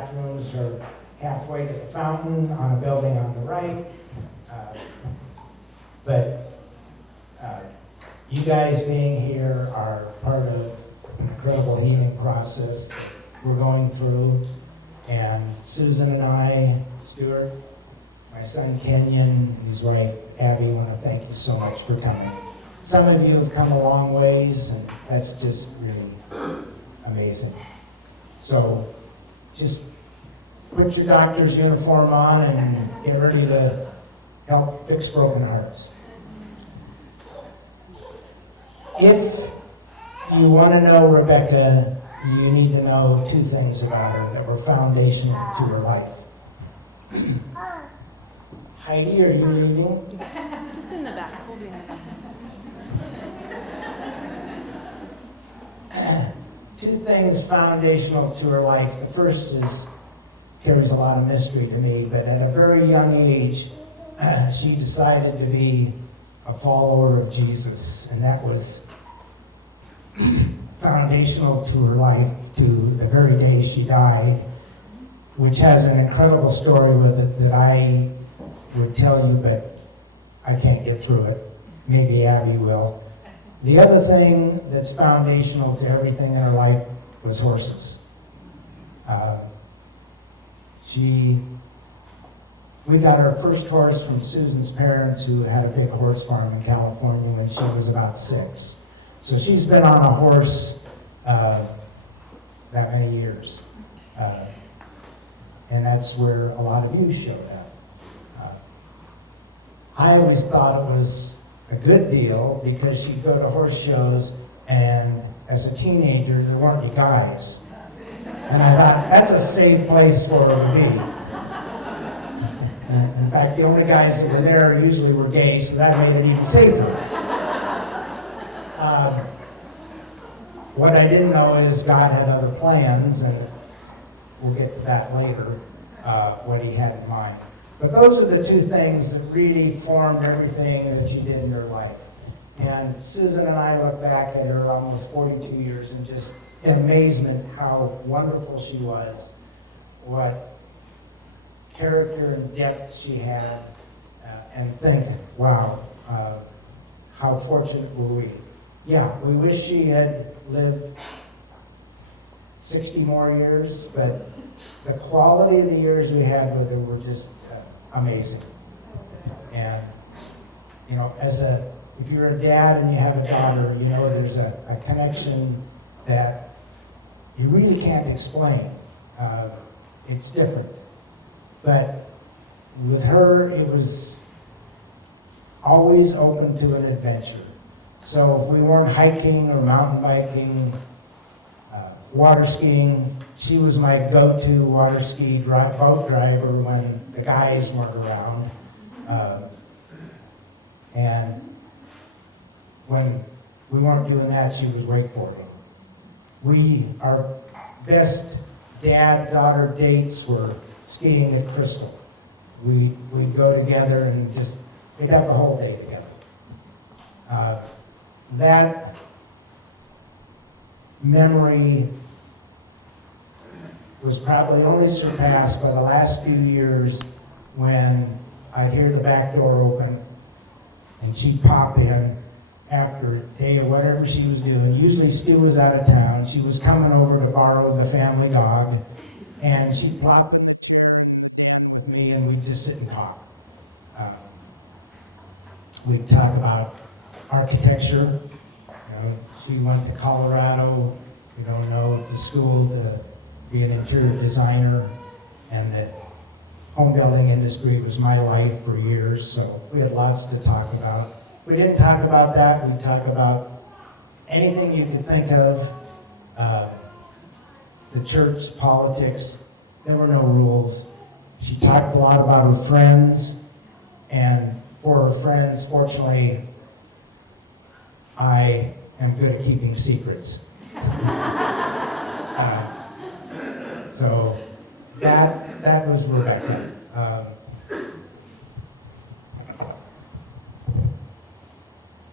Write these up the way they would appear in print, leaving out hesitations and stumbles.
bathrooms are halfway to the fountain on a building on the right. But you guys being here are part of an incredible healing process that we're going through. And Susan and I, Stuart, my son Kenyon, and his wife Abby, want to thank you so much for coming. Some of you have come a long ways, and that's just really amazing. So just put your doctor's uniform on and get ready to help fix broken hearts. If you want to know Rebecca, you need to know two things about her that were foundational to her life. Heidi, are you leaving? Just in the back. We'll be in the back. Two things foundational to her life. The first carries a lot of mystery to me, but at a very young age, she decided to be a follower of Jesus, and that was foundational to her life to the very day she died, which has an incredible story with it that I would tell you, but I can't get through it. Maybe Abby will. The other thing that's foundational to everything in her life was horses. We got our first horse from Susan's parents, who had a big horse farm in California when she was about 6. So she's been on a horse that many years. And that's where a lot of you showed up. I always thought it was a good deal because she'd go to horse shows, and as a teenager, there weren't any guys. And I thought, that's a safe place for her to be. In fact, the only guys that were there usually were gay, so that made it even safer. What I didn't know is God had other plans, and we'll get to that later, what he had in mind. But those are the two things that really formed everything that you did in your life. And Susan and I look back at her almost 42 years and just in amazement how wonderful she was, what character and depth she had, and think, wow, how fortunate were we. Yeah, we wish she had lived 60 more years, but the quality of the years we had with her were just amazing. And, you know, if you're a dad and you have a daughter, you know there's a connection that you really can't explain. It's different. But with her, it was always open to an adventure. So if we weren't hiking or mountain biking, water skiing, she was my go-to water ski boat driver when the guys weren't around. And when we weren't doing that, she was wakeboarding. Our best dad-daughter dates were skiing at Crystal. We'd go together and we'd have the whole day together. That memory was probably only surpassed by the last few years when I'd hear the back door open and she'd pop in after a day or whatever she was doing. Usually Stu was out of town. She was coming over to borrow the family dog, and she'd plop it with me and we'd just sit and talk. We'd talk about architecture. You know, she went to Colorado, to school to be an interior designer, and the home building industry was my life for years, so we had lots to talk about. We didn't talk about that. We'd talk about anything you could think of, the church, politics. There were no rules. She talked a lot about her friends, and for her friends, fortunately, I am good at keeping secrets. So that was Rebecca.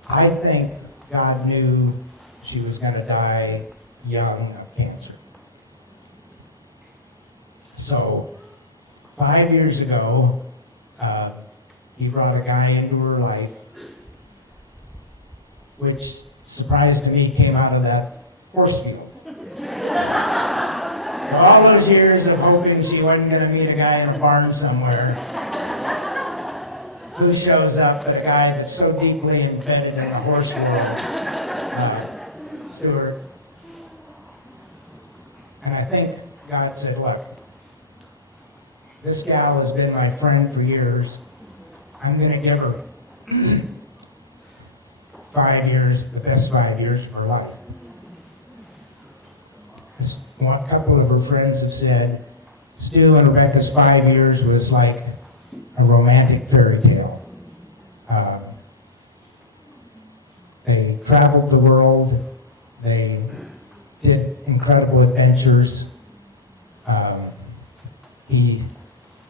I think God knew she was going to die young of cancer. So 5 years ago, he brought a guy into her life, which surprised to me came out of that horse field. So all those years of hoping she wasn't going to meet a guy in a barn somewhere, who shows up but a guy that's so deeply embedded in the horse world, Stuart. And I think God said, look, this gal has been my friend for years. I'm going to give her 5 years, the best 5 years of her life. As one couple of her friends have said, Stu and Rebecca's 5 years was like a romantic fairy tale. They traveled the world. They did incredible adventures.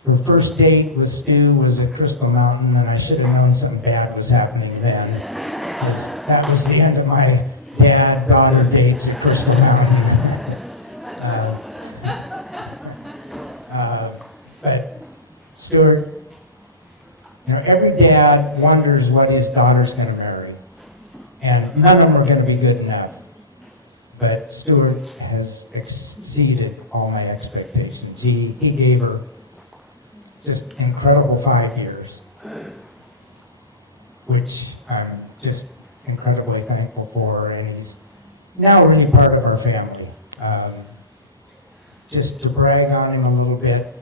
Her first date with Stu was at Crystal Mountain, and I should have known something bad was happening then. That was the end of my dad-daughter dates at Crystal Mountain. But Stuart, every dad wonders what his daughter's going to marry, and none of them are going to be good enough. But Stuart has exceeded all my expectations. He gave her just incredible 5 years, which I'm just incredibly thankful for, and he's now really part of our family. Just to brag on him a little bit,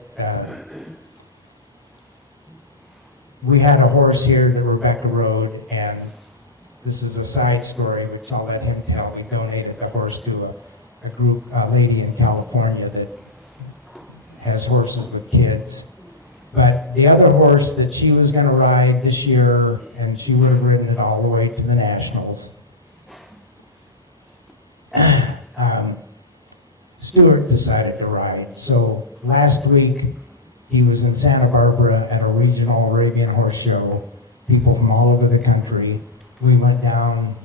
we had a horse here that Rebecca rode, and this is a side story which I'll let him tell. We donated the horse to a lady in California that has horses with kids. But the other horse that she was going to ride this year, and she would have ridden it all the way to the Nationals, Stuart decided to ride. So last week, he was in Santa Barbara at a regional Arabian horse show. People from all over the country. We went down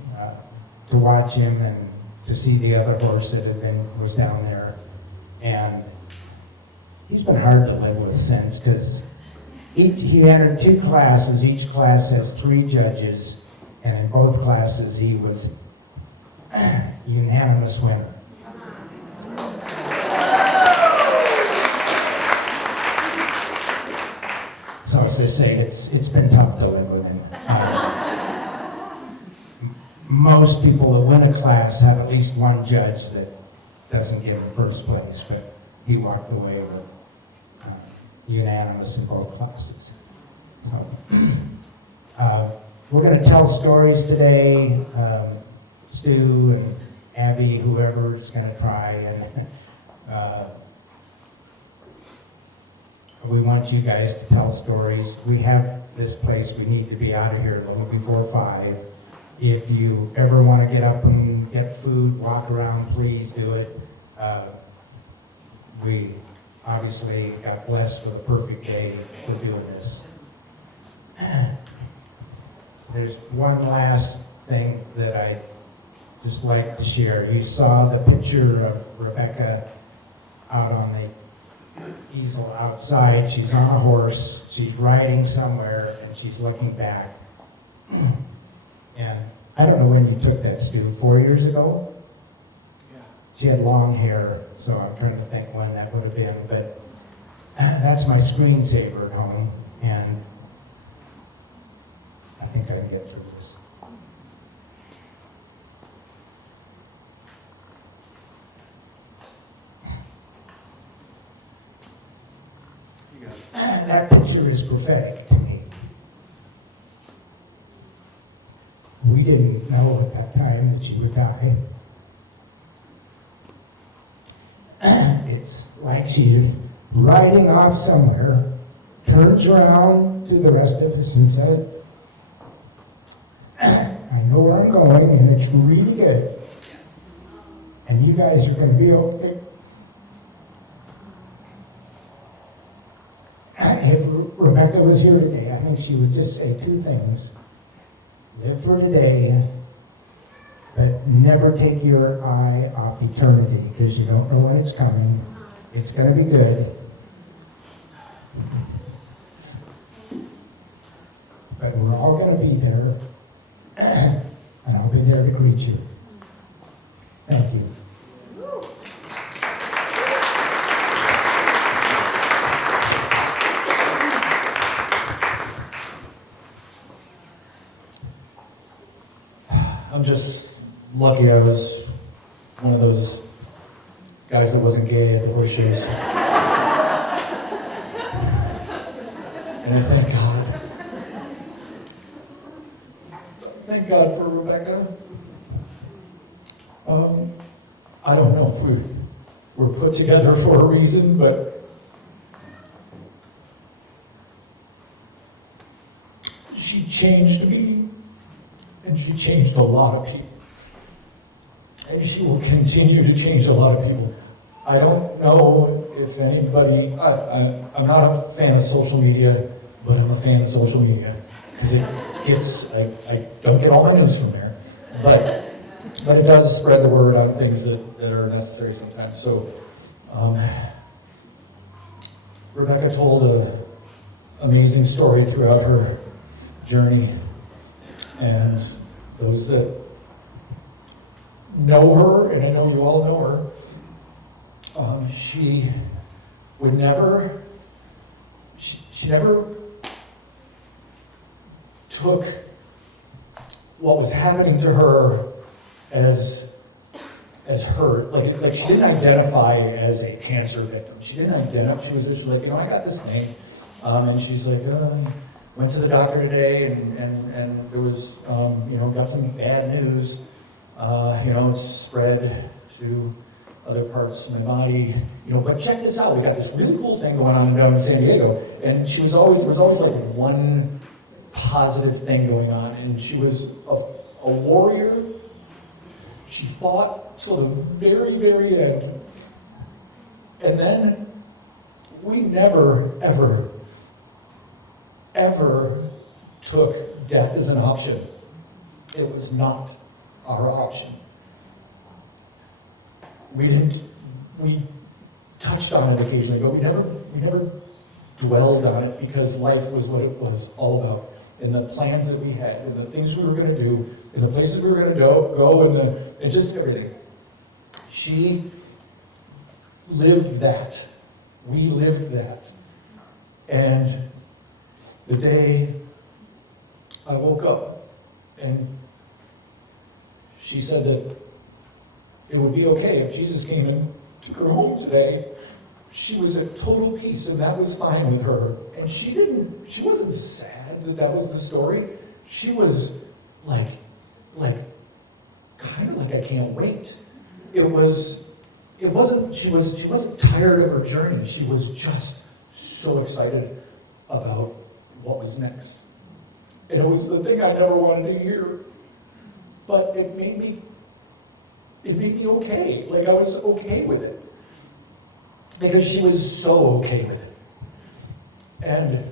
to watch him and to see the other horse that was down there. And he's been hard to live with since, because he entered 2 classes. Each class has 3 judges, and in both classes he was unanimous winner. So as I say, it's been tough to live with him. Most people that win a class have at least one judge that doesn't give him first place, but he walked away with unanimous in both classes. We're going to tell stories today. Stu and Abby, whoever is going to try, and we want you guys to tell stories. We have this place. We need to be out of here a little before 5. If you ever want to get up and get food, walk around, please do it. We obviously got blessed with a perfect day for doing this. There's one last thing that I just like to share. You saw the picture of Rebecca out on the easel outside. She's on a horse. She's riding somewhere, and she's looking back. And I don't know when you took that, Stu, 4 years ago? Yeah. She had long hair, so I'm trying to think when that would have been. But that's my screensaver at home, and I think I can get through this. You got it. That picture is prophetic to me. We didn't know at that time that she would die. It's like she's riding off somewhere, turns around to the rest of us and says, I know where I'm going, and it's really good. And you guys are going to be okay. If Rebecca was here today, I think she would just say 2 things. Live for today, but never take your eye off eternity, because you don't know when it's coming. It's going to be good, but we're all going to be there, and I'll be there to greet you. Thank you. I'm just lucky I was one of those guys that wasn't gay at the horseshoes. And I thank God. Thank God for Rebecca. I don't know if we were put together for a reason, but she changed me, and she changed a lot of people. And she will continue to change a lot of people. I don't know if anybody, I'm not a fan of social media, but I'm a fan of social media. Because it gets, I don't get all my news from there. But it does spread the word on things that are necessary sometimes. So, Rebecca told an amazing story throughout her journey. And those that know her, and I know you all know her, she would never, she never took what was happening to her as her, like she didn't identify as a cancer victim. She didn't identify, she was just like, I got this thing, and she's like, went to the doctor today, and there was, got some bad news. It's spread to other parts of my body. But check this out. We got this really cool thing going on down in San Diego. And there was always like one positive thing going on. And she was a warrior. She fought till the very, very end. And then we never, ever, ever took death as an option. It was not our option. We touched on it occasionally, but we never dwelled on it because life was what it was all about. And the plans that we had, and the things we were going to do, and the places we were going to go, and just everything. She lived that. We lived that. And the day I woke up, and she said that it would be okay if Jesus came and took her home today. She was at total peace, and that was fine with her. And she wasn't sad that was the story. She was like, kind of like, I can't wait. She wasn't tired of her journey. She was just so excited about what was next. And it was the thing I never wanted to hear. But it made me okay. Like I was okay with it. Because she was so okay with it. And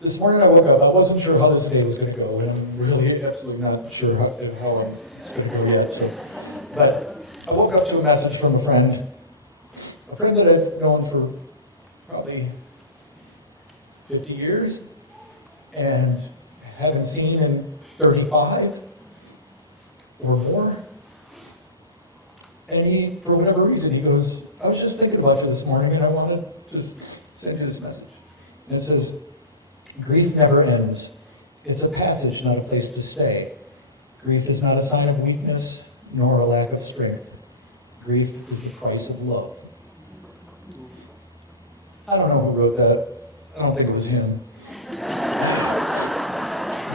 this morning I woke up, I wasn't sure how this day was going to go, and I'm really absolutely not sure how it's going to go yet. But I woke up to a message from a friend that I've known for probably 50 years, and haven't seen in 35 or more. And he, for whatever reason, he goes, I was just thinking about you this morning, and I wanted to just send you this message. And it says, grief never ends. It's a passage, not a place to stay. Grief is not a sign of weakness, nor a lack of strength. Grief is the price of love. I don't know who wrote that. I don't think it was him.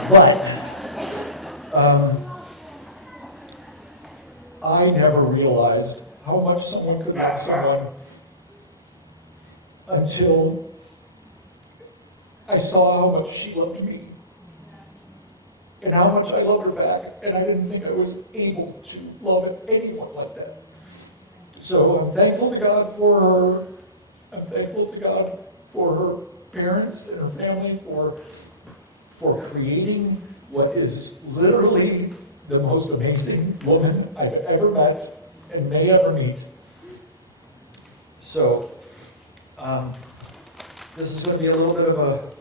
But I never realized how much someone could love someone until I saw how much she loved me and how much I loved her back, and I didn't think I was able to love anyone like that. So I'm thankful to God for her. I'm thankful to God for her parents and her family for creating what is literally the most amazing woman I've ever met and may ever meet. So, this is going to be a little bit of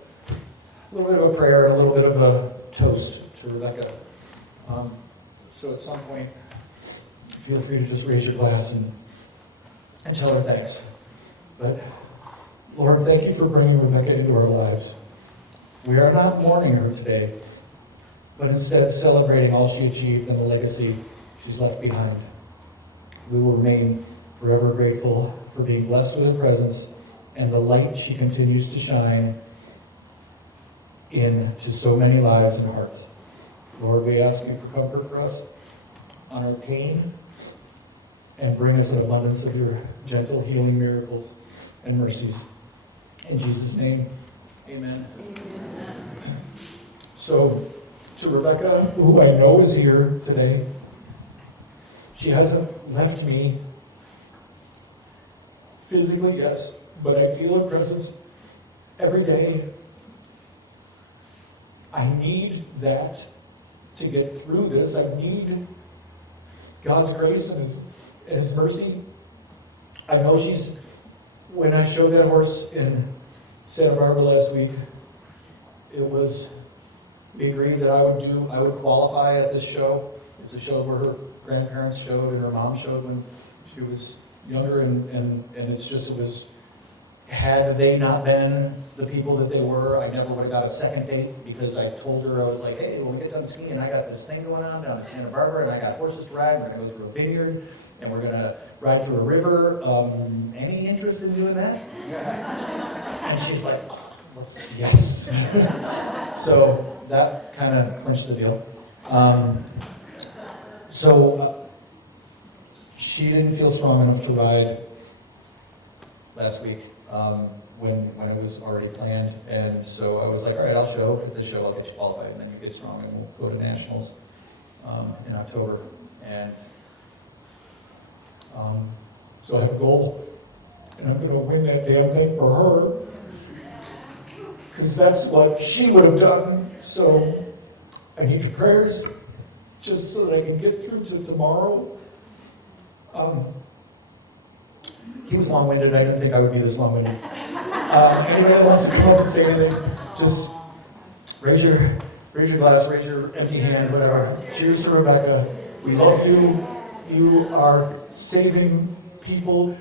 little bit of a prayer and a little bit of a toast to Rebecca. So at some point, feel free to just raise your glass and tell her thanks. But Lord, thank you for bringing Rebecca into our lives. We are not mourning her today, but instead celebrating all she achieved and the legacy she's left behind. We will remain forever grateful for being blessed with her presence and the light she continues to shine into so many lives and hearts. Lord, we ask you for comfort for us on our pain and bring us an abundance of your gentle healing miracles and mercies. In Jesus' name, amen. So, to Rebecca, who I know is here today, she hasn't left me physically, yes, but I feel her presence every day. I need that to get through this. I need God's grace and His mercy. I know when I showed that horse in Santa Barbara last week, we agreed that I would qualify at this show. It's a show where her grandparents showed and her mom showed when she was younger, and had they not been the people that they were, I never would have got a second date, because I told her, I was like, hey, when we get done skiing, I got this thing going on down in Santa Barbara, and I got horses to ride, and we're going to go through a vineyard, and we're going to ride through a river. Any interest in doing that? And she's like, yes. So that kind of clinched the deal. She didn't feel strong enough to ride last week when it was already planned, and so I was like, all right, I'll show at this show, I'll get you qualified, and then you get strong, and we'll go to nationals in October. And so I have a goal, and I'm going to win that damn thing for her, because that's what she would have done. So I need your prayers, just so that I can get through to tomorrow. He was long-winded. I didn't think I would be this long-winded. Anybody that wants to come up and say anything, just raise your glass, raise your empty hand, whatever. Cheers to Rebecca. We love you. You are saving people.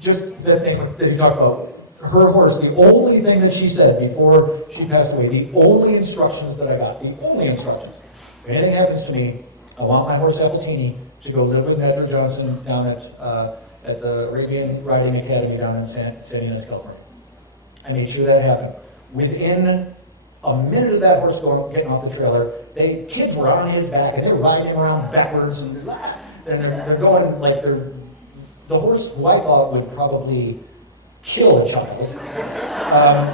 Just that thing that you talked about. Her horse, the only thing that she said before she passed away, the only instructions that I got, the only instructions. If anything happens to me, I want my horse Appletini to go live with Nedra Johnson down at the Arabian Riding Academy down in San Ynez, California. I made sure that happened. Within a minute of that horse getting off the trailer, kids were on his back and they were riding around backwards, and they're going like the horse who I thought would probably kill a child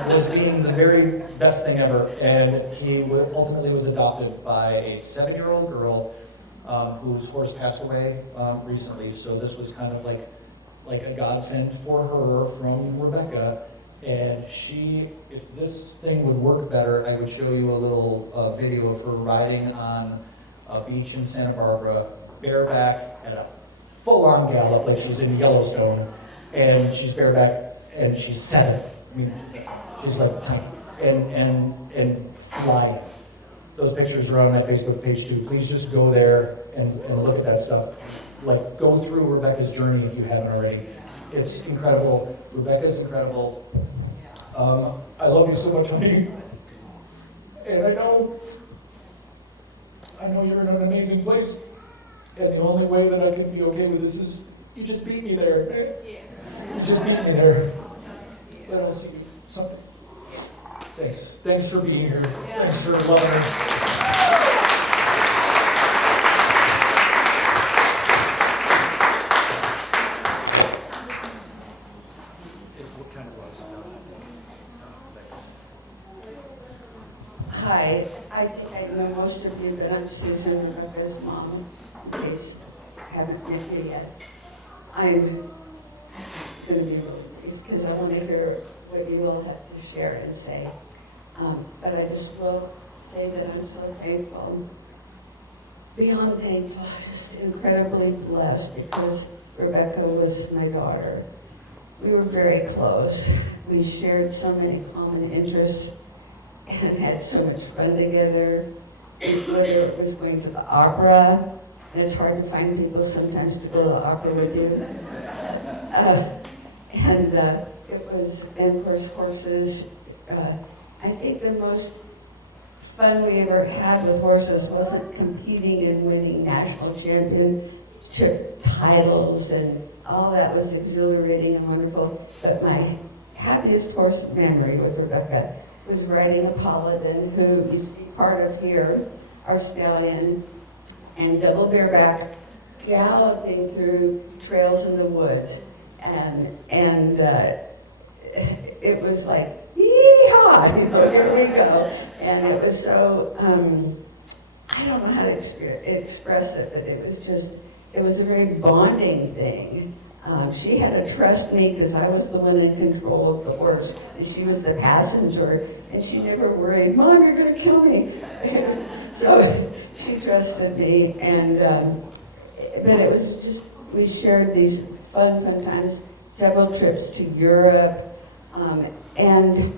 was being the very best thing ever, and he ultimately was adopted by a 7-year-old girl whose horse passed away recently. So this was kind of like a godsend for her from Rebecca. And if this thing would work better, I would show you a little video of her riding on a beach in Santa Barbara, bareback at a full-on gallop, like she's in Yellowstone, and she's bareback and she's 7. I mean, she's like tiny and flying. Those pictures are on my Facebook page too. Please just go there and look at that stuff. Like, go through Rebecca's journey if you haven't already. It's incredible. Rebecca's incredible. I love you so much, honey. And I know you're in an amazing place. And the only way that I can be okay with this is you just beat me there, man. Yeah. You just beat me there. Let us see something. Thanks. Thanks for being here. Yeah. Thanks for loving us. Hi, I think I know most of you, but I'm Susan, Rebecca's mom, in case I haven't met you yet. I'm going to be brief because I want to hear what you all have to share and say. But I just will say that I'm so thankful, beyond thankful, just incredibly blessed, because Rebecca was my daughter. We were very close. We shared so many common interests. and had so much fun together. Whether it was going to the opera, and it's hard to find people sometimes to go to the opera with you. It was, and of course, horses. I think the most fun we ever had with horses wasn't competing and winning national championship titles, and all that was exhilarating and wonderful. But my happiest horse memory with Rebecca was riding a Paladin, who you see part of here, our stallion, and double bareback, galloping through trails in the woods, and it was like, yee-haw, here we go. And it was so, I don't know how to express it, but it was a very bonding thing. She had to trust me because I was the one in control of the horse, and she was the passenger, and she never worried, Mom, you're going to kill me. So she trusted me, but it was just, we shared these fun times, several trips to Europe, and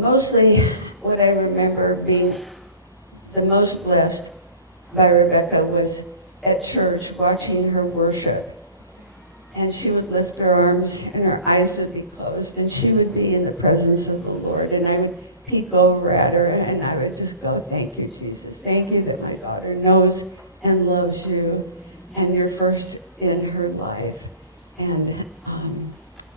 mostly what I remember being the most blessed by Rebecca was at church watching her worship. And she would lift her arms and her eyes would be closed and she would be in the presence of the Lord. And I would peek over at her and I would just go, thank you, Jesus. Thank you that my daughter knows and loves you and you're first in her life. And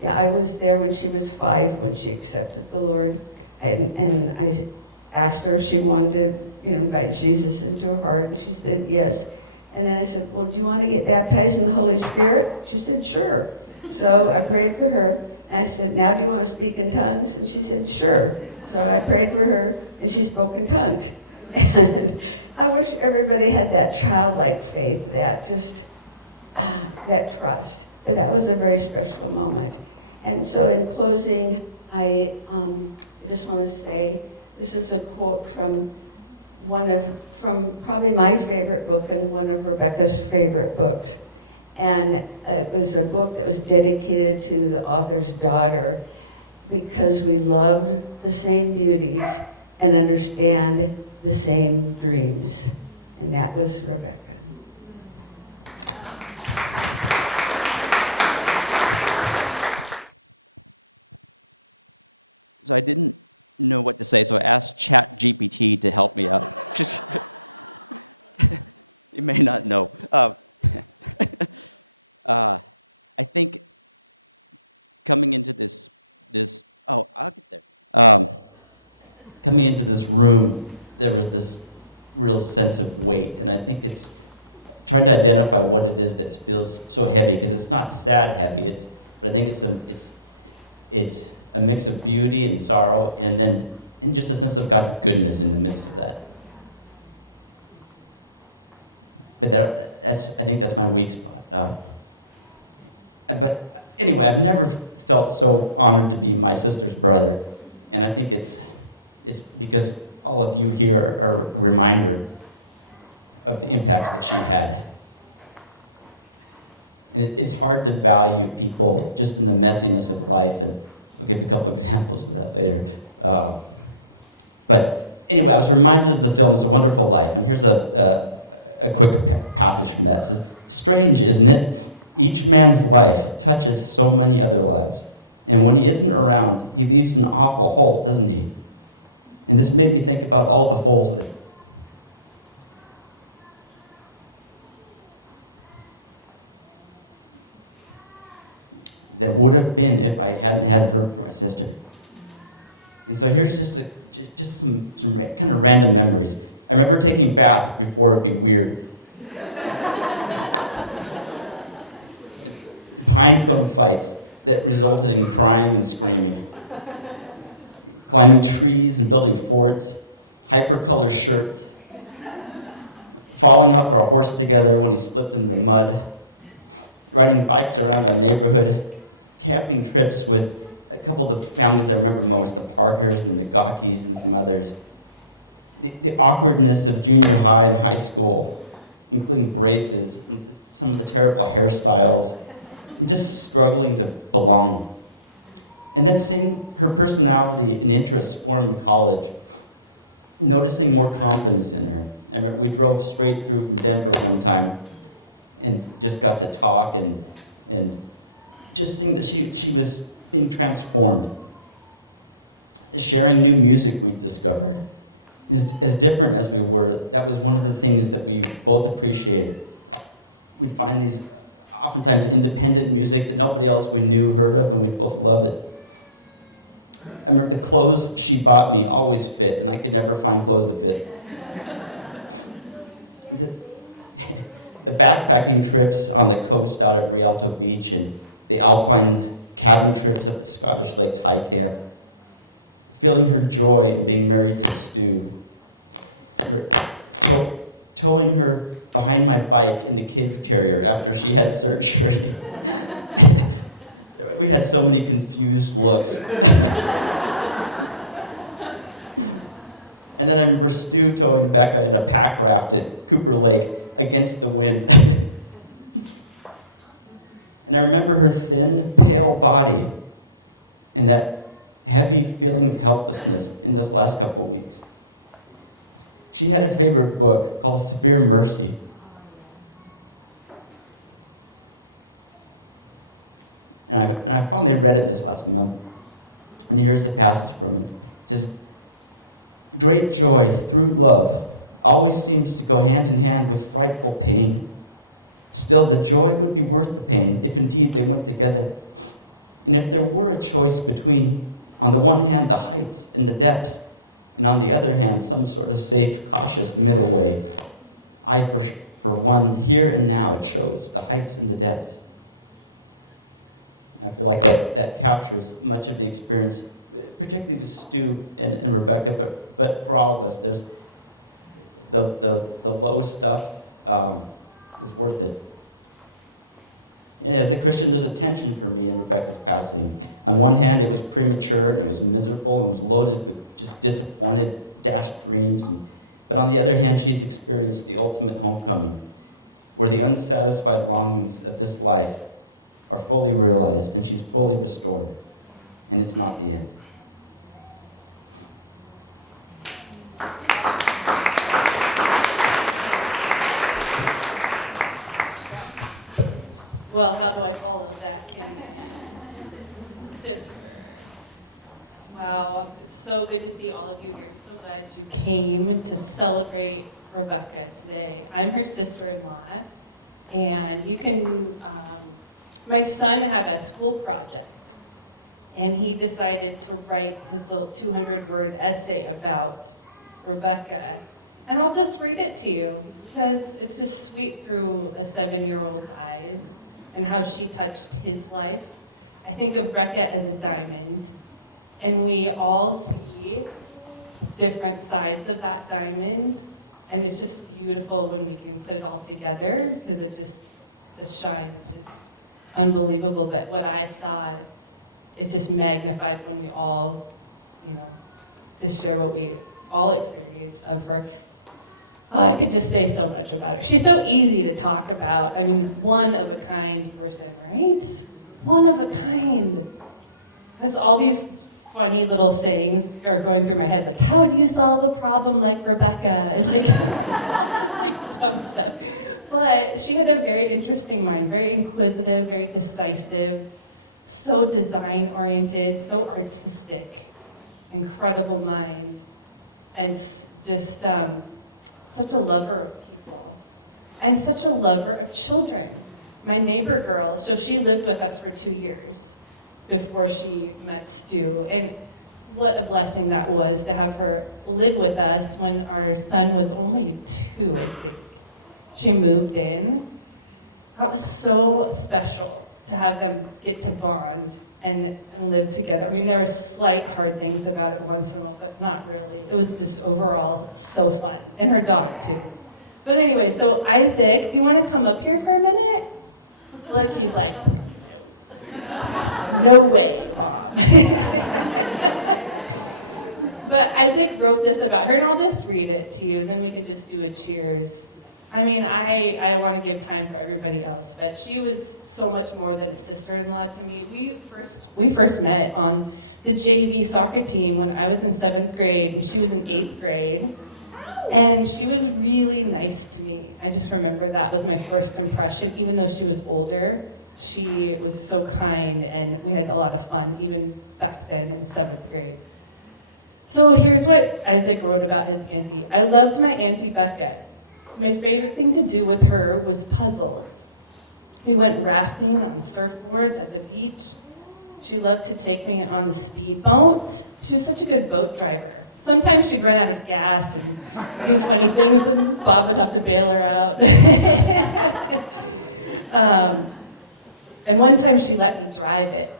I was there when she was 5 when she accepted the Lord. And I asked her if she wanted to invite Jesus into her heart. And she said yes. And then I said, well, do you want to get baptized in the Holy Spirit? She said, sure. So I prayed for her. And I said, now do you want to speak in tongues? And she said, sure. So I prayed for her, and she spoke in tongues. And I wish everybody had that childlike faith, that just, that trust. And that was a very special moment. And so in closing, I just want to say, this is a quote from probably my favorite book and one of Rebecca's favorite books. And it was a book that was dedicated to the author's daughter because we love the same beauties and understand the same dreams. And that was Rebecca. Coming into this room, there was this real sense of weight, and I think it's trying to identify what it is that feels so heavy, because it's not sad heavy, but I think it's a mix of beauty and sorrow, and then just a sense of God's goodness in the midst of that. But I think that's my weak spot. But anyway, I've never felt so honored to be my sister's brother, and I think it's because all of you here are a reminder of the impact that she had. It's hard to value people just in the messiness of life, and I'll give a couple examples of that later. But anyway, I was reminded of the film It's a Wonderful Life, and here's a quick passage from that. It says, strange, isn't it? Each man's life touches so many other lives, and when he isn't around, he leaves an awful hole, doesn't he? And this made me think about all the holes that would have been if I hadn't had her for my sister. And so here's just some kind of random memories. I remember taking baths before it'd be weird. Pine cone fights that resulted in crying and screaming. Climbing trees and building forts, hyper-colored shirts, falling off our horse together when he slipped in the mud, riding bikes around our neighborhood, camping trips with a couple of the families I remember most, the Parkers and the Gawkeys and some others. The awkwardness of junior high and high school, including braces, and some of the terrible hairstyles, and just struggling to belong. And then seeing her personality and interests form in college, noticing more confidence in her. And we drove straight through from Denver one time and just got to talk and just seeing that she was being transformed. Sharing new music we discovered. As different as we were, that was one of the things that we both appreciated. We'd find these oftentimes independent music that nobody else we knew heard of, and we both loved it. I remember the clothes she bought me always fit, and I could never find clothes that fit. The backpacking trips on the coast out at Rialto Beach and the alpine cabin trips at the Scottish Lakes High Camp. Feeling her joy in being married to Stu. Towing her behind my bike in the kids' carrier after she had surgery. We had so many confused looks. And then I remember Stu towing back in a pack raft at Cooper Lake against the wind. And I remember her thin, pale body and that heavy feeling of helplessness in the last couple of weeks. She had a favorite book called Severe Mercy. And I finally read it this last month. And here's a passage from it. It says, "Great joy through love always seems to go hand in hand with frightful pain. Still, the joy would be worth the pain if indeed they went together. And if there were a choice between, on the one hand, the heights and the depths, and on the other hand, some sort of safe, cautious middle way, I, for one, here and now chose the heights and the depths." I feel like that captures much of the experience, particularly with Stu and Rebecca, but for all of us. There's the low stuff was worth it. And as a Christian, there's a tension for me in Rebecca's passing. On one hand, it was premature, it was miserable, it was loaded with just disappointed, dashed dreams. But on the other hand, she's experienced the ultimate homecoming, where the unsatisfied longings of this life are fully realized, and she's fully restored. And it's not the end. Well, how do I follow that, Kim? Sister. Wow, it's so good to see all of you here. So glad you came to celebrate Rebecca today. I'm her sister-in-law, and you can, my son had a school project, and he decided to write his little 200-word essay about Rebecca. And I'll just read it to you, because it's just sweet through a 7-year-old's eyes and how she touched his life. I think of Rebecca as a diamond, and we all see different sides of that diamond, and it's just beautiful when we can put it all together, because it just, the shine is just unbelievable. But what I saw is just magnified when we all, just share what we all experienced of her. Oh, I could just say so much about her. She's so easy to talk about. I mean, one of a kind person, right? One of a kind. Because all these funny little sayings are going through my head, like, how do you solve a problem like Rebecca? And like, dumb stuff. But she had a very interesting mind, very inquisitive, very decisive, so design-oriented, so artistic, incredible mind, and just such a lover of people, and such a lover of children. My neighbor girl, so she lived with us for 2 years before she met Stu, and what a blessing that was to have her live with us when our son was only 2, I think. She moved in. That was so special to have them get to bond and live together. I mean, there were slight hard things about it once in a while, but not really. It was just overall so fun. And her dog, too. But anyway, so Isaac, do you want to come up here for a minute? I feel like he's like, no way, Mom. But Isaac wrote this about her, and I'll just read it to you, and then we can just do a cheers. I mean, I want to give time for everybody else, but she was so much more than a sister-in-law to me. We first met on the JV soccer team when I was in 7th grade and she was in 8th grade. And she was really nice to me. I just remember that was my first impression. Even though she was older, she was so kind and we had a lot of fun, even back then in 7th grade. So here's what Isaac wrote about his auntie. I loved my Auntie Becca. My favorite thing to do with her was puzzles. We went rafting on surfboards at the beach. She loved to take me on the speedboat. She was such a good boat driver. Sometimes she'd run out of gas and do funny things, and Bob would have to bail her out. And one time she let me drive it.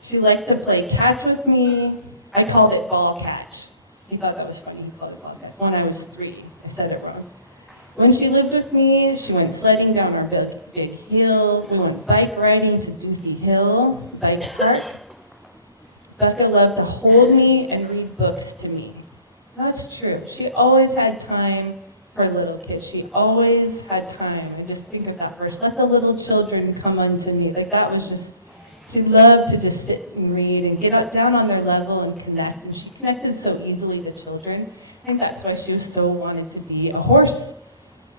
She liked to play catch with me. I called it ball catch. He thought that was funny. He called it ball catch. When I was 3, I said it wrong. When she lived with me, she went sledding down our big hill. We went bike riding to Dookie Hill Bike Park. Becca loved to hold me and read books to me. That's true. She always had time for little kids. She always had time. I just think of that verse. Let the little children come unto me. Like that was just, she loved to just sit and read and get down on their level and connect. And she connected so easily to children. I think that's why she was so wanted to be a horse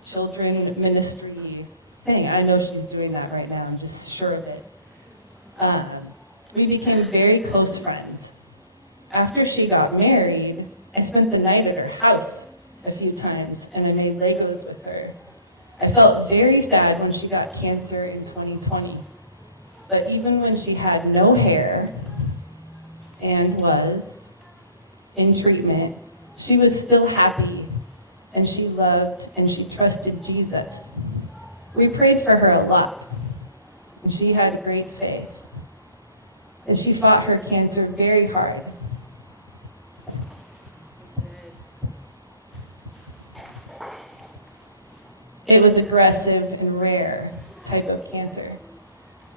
children ministry thing. I know she's doing that right now. I'm just sure of it. We became very close friends. After she got married, I spent the night at her house a few times, and I made Legos with her. I felt very sad when she got cancer in 2020. But even when she had no hair and was in treatment, she was still happy, and she loved and she trusted Jesus. We prayed for her a lot, and she had a great faith. And she fought her cancer very hard. It was aggressive and rare type of cancer.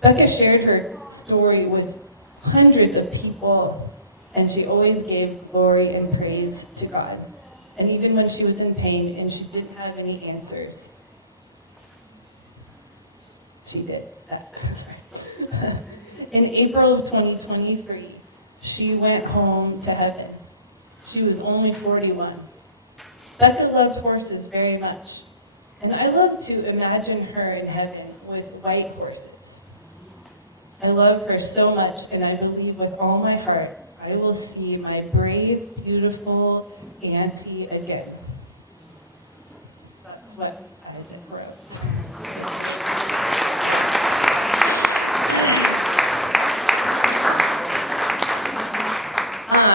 Becca shared her story with hundreds of people, and she always gave glory and praise to God. And even when she was in pain and she didn't have any answers, she did that. In April of 2023, she went home to heaven. She was only 41. Becca loved horses very much, and I love to imagine her in heaven with white horses. I love her so much, and I believe with all my heart I will see my brave, beautiful auntie again. That's what Isaac wrote.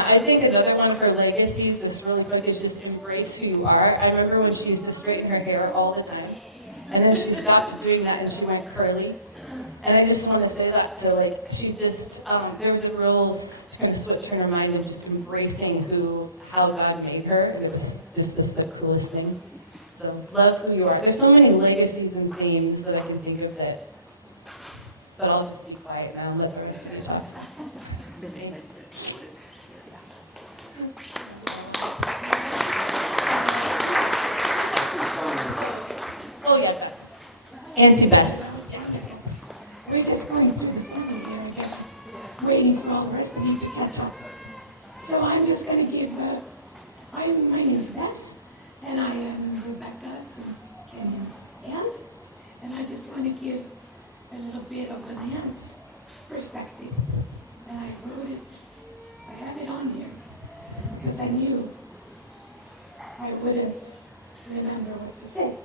I think another one of her legacies, just really quick, is just embrace who you are. I remember when she used to straighten her hair all the time, and then she stopped doing that and she went curly. And I just want to say that to she just, there was a real kind of switch in her mind and just embracing how God made her. It was just the coolest thing. So love who you are. There's so many legacies and themes that I can think of that, but I'll just be quiet now and let the rest of you talk. Thanks. Oh yeah, that. Auntie Beth. We're just going through the phone here, I guess, waiting for all the rest of you to catch up. So I'm just going to give, my name is Bess, and I am Rebecca's and Kenyon's aunt, and I just want to give a little bit of an aunt's perspective. And I wrote it, I have it on here, because I knew I wouldn't remember what to say.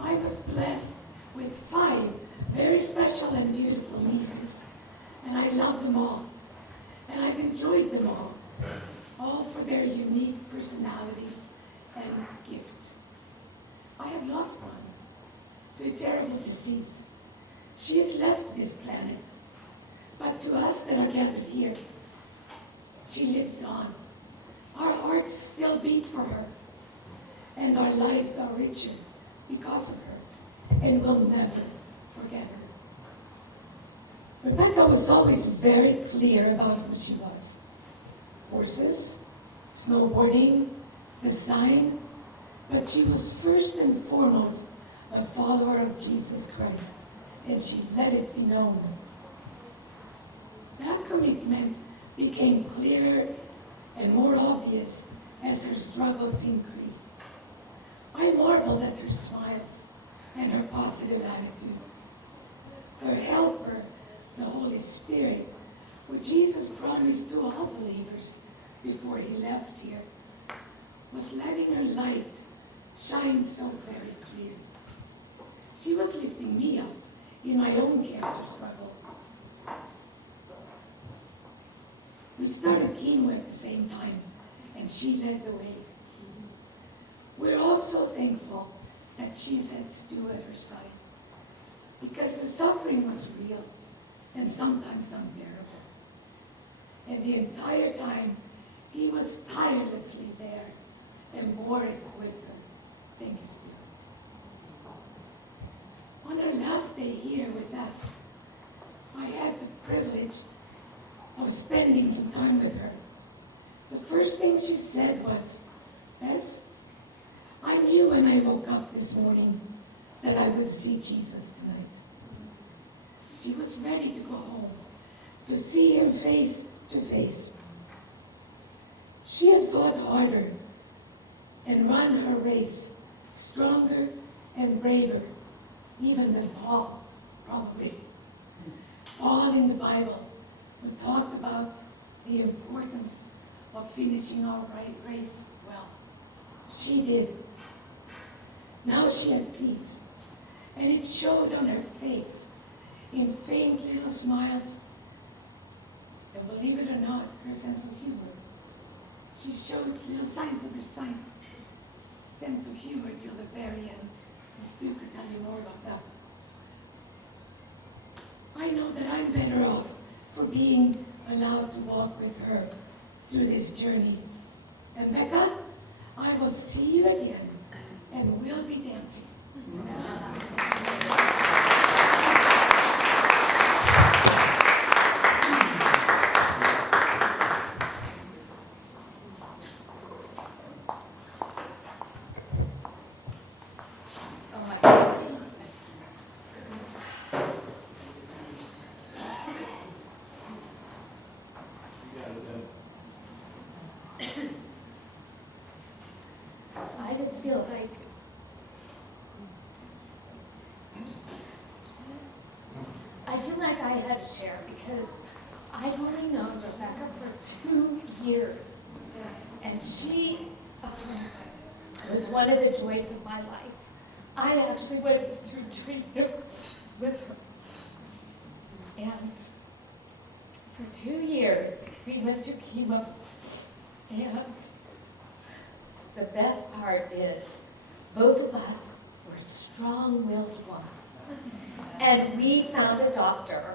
I was blessed with 5 very special and beautiful nieces, and I love them all, and I've enjoyed them all for their unique personalities and gifts. I have lost one to a terrible disease. She has left this planet, but to us that are gathered here, she lives on. Our hearts still beat for her, and our lives are richer because of her, and we'll never forget her. Rebecca was always very clear about who she was. Horses, snowboarding, the sign, but she was first and foremost a follower of Jesus Christ, and she let it be known. That commitment became clearer and more obvious as her struggles increased. I marveled at her smiles and her positive attitude. Her helper, the Holy Spirit, what Jesus promised to all believers before he left here, was letting her light shine so very clear. She was lifting me up in my own cancer struggle. We started chemo at the same time, and she led the way. We're also thankful that she's had Stu at her side, because the suffering was real and sometimes unbearable. And the entire time, he was tirelessly there and bore it with her. Thank you, Stu. On her last day here with us, I had the privilege of spending some time with her. The first thing she said was, "Bess, I knew when I woke up this morning that I would see Jesus tonight." She was ready to go home, to see him face to face. She had fought harder and run her race stronger and braver, even than Paul, probably. Paul in the Bible, who talked about the importance of finishing our race well. She did. Now she had peace, and it showed on her face in faint little smiles, and believe it or not, her sense of humor. She showed little signs of her sense of humor till the very end, and Stu could tell you more about that. I know that I'm better off for being allowed to walk with her through this journey. And Becca, I will see you again, and we'll be dancing. Oh my gosh. I just feel like I had to share because I've only known Rebecca for 2 years, and she was one of the joys of my life. I actually went through treatment with her, and for 2 years we went through chemo, and the best part is both of us were strong-willed women. And we found a doctor.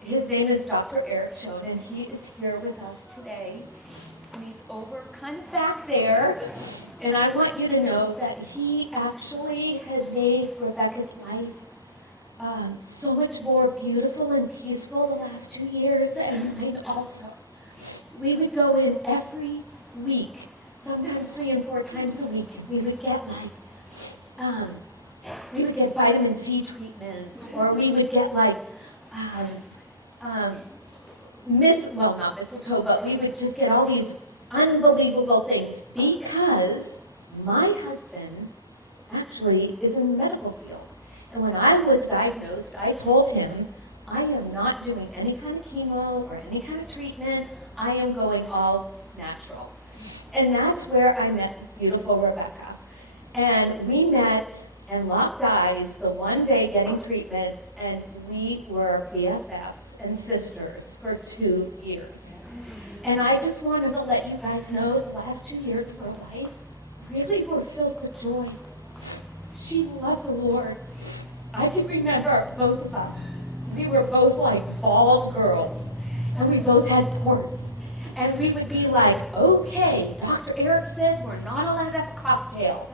His name is Dr. Eric Schoen, and he is here with us today. He's over kind of back there. And I want you to know that he actually has made Rebecca's life so much more beautiful and peaceful the last 2 years. And also, we would go in every week, sometimes 3 and 4 times a week. We would get vitamin C treatments, or we would get not mistletoe, but we would just get all these unbelievable things because my husband actually is in the medical field. And when I was diagnosed, I told him, I am not doing any kind of chemo or any kind of treatment. I am going all natural. And that's where I met beautiful Rebecca. And we met and locked eyes the one day getting treatment, and we were BFFs and sisters for 2 years. And I just wanted to let you guys know the last 2 years of her life really were filled with joy. She loved the Lord. I could remember both of us. We were both like bald girls, and we both had ports. And we would be like, okay, Dr. Eric says we're not allowed to have a cocktail.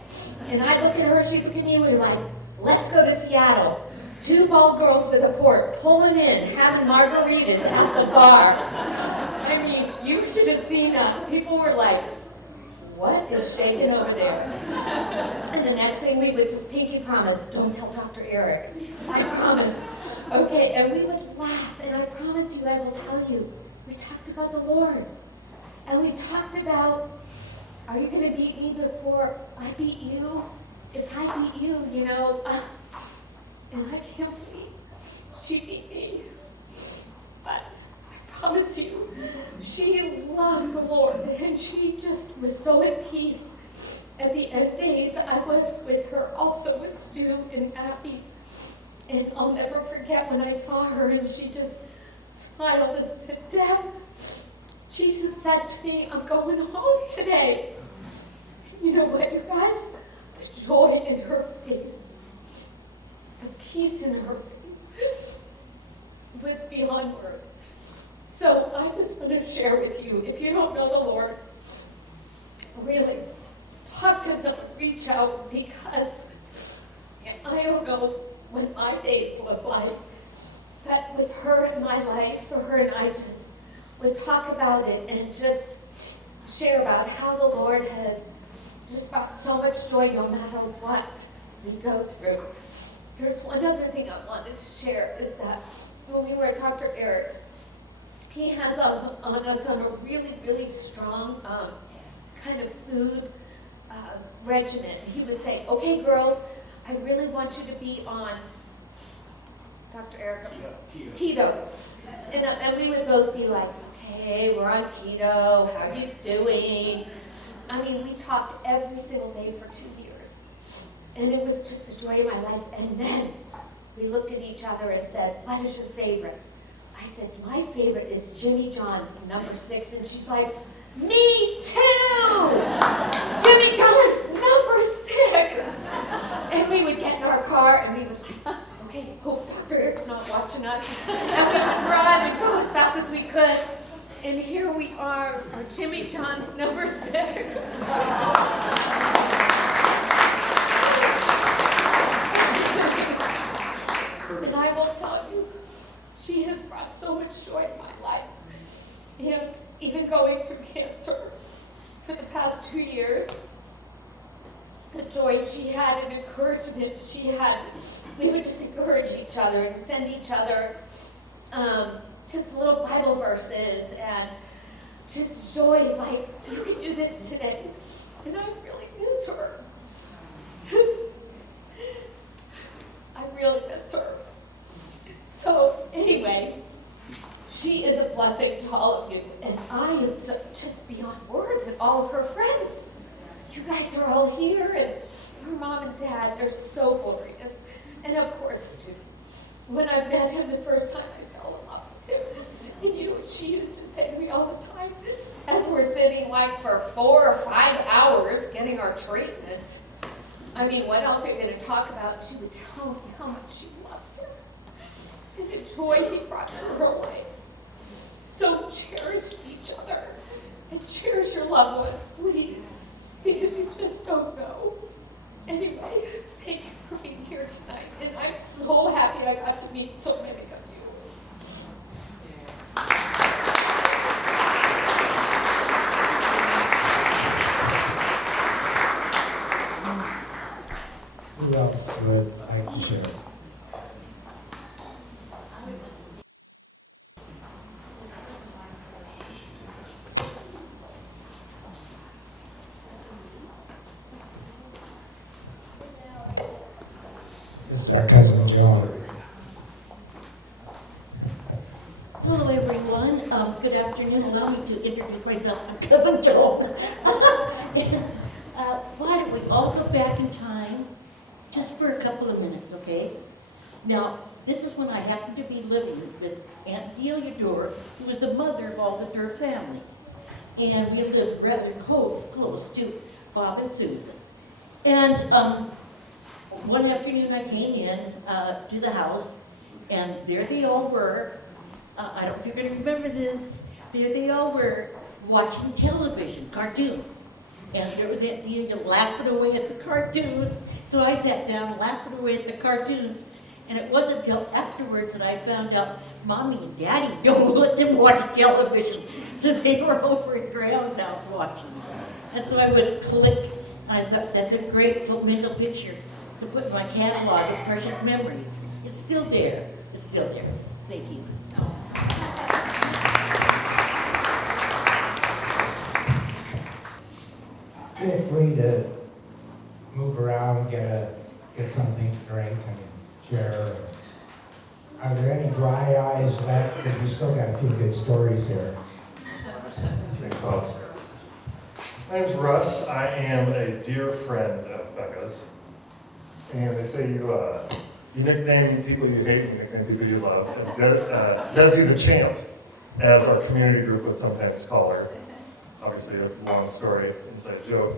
And I look at her, she'd look at me, and we were like, let's go to Seattle. 2 bald girls with a port, pulling in, having margaritas at the bar. I mean, you should have seen us. People were like, what is shaking over there? And the next thing we would just pinky promise, don't tell Dr. Eric. I promise. Okay, and we would laugh, and I promise you, I will tell you, we talked about the Lord. And we talked about, are you going to beat me before I beat you? If I beat you, and I can't believe she beat me. But I promise you, she loved the Lord, and she just was so at peace. At the end days, I was with her, also with Stu and Abby. And I'll never forget when I saw her, and she just smiled and said, Dad, Jesus said to me, I'm going home today. You know what, you guys? The joy in her face, the peace in her face was beyond words. So I just want to share with you, if you don't know the Lord, really, talk to someone, reach out, because I don't know what my days look like, but with her in my life, for her and I just would talk about it and just share about how the Lord has just brought so much joy no matter what we go through. There's one other thing I wanted to share, is that when we were at Dr. Eric's, he has us on a really, really strong kind of food regimen. He would say, okay, girls, I really want you to be on, Dr. Eric, keto. And we would both be like, okay, we're on keto, how are you doing? I mean, we talked every single day for 2 years. And it was just the joy of my life. And then we looked at each other and said, what is your favorite? I said, my favorite is Jimmy John's number 6. And she's like, me too! Jimmy John's number 6! And we would get in our car and we would like, okay, hope Dr. Eric's not watching us. And we would run and go as fast as we could. And here we are, our Jimmy John's number 6. And I will tell you, she has brought so much joy to my life. And even going through cancer for the past 2 years, the joy she had and encouragement she had, we would just encourage each other and send each other just little Bible verses and just joys like, you can do this today. And I really miss her. I really miss her. So anyway, she is a blessing to all of you. And I am so, just beyond words, and all of her friends. You guys are all here, and her mom and dad, they're so glorious. And of course, too, when I met him the first time, I fell in love with him. And you know what she used to say to me all the time, as we're sitting like for 4 or 5 hours getting our treatment. I mean, what else are you going to talk about? She would tell me how much she loved him and the joy he brought to her life. So cherish each other and cherish your loved ones, please, because you just don't know. Anyway, thank you for being here tonight, and I'm so happy I got to meet so many of you. Who else would like to share? This is our cousin Joan. Hello, everyone. Good afternoon. Allow me to introduce myself. I'm Cousin Joan. Why don't we all go back in time just for a couple of minutes, okay? Now, this is when I happened to be living with Aunt Delia Durr, who was the mother of all the Durr family. And we lived rather close to Bob and Susan. And one afternoon I came in to the house, and there they all were. I don't know if you're going to remember this. There they all were watching television, cartoons. And there was Aunt Delia laughing away at the cartoons. So I sat down laughing away at the cartoons. And it wasn't until afterwards that I found out Mommy and Daddy don't let them watch television. So they were over at Graham's house watching. And so I would click, and I thought, that's a great mental picture to put in my catalog of precious memories. It's still there. It's still there. Thank you. Feel free to move around, get something to drink and share. Are there any dry eyes left? Because we still got a few good stories here. My name's Russ. I am a dear friend of Becca's. And they say you nickname people you hate, you nickname people you love. And Desi the Champ, as our community group would sometimes call her. Obviously a long story, inside joke.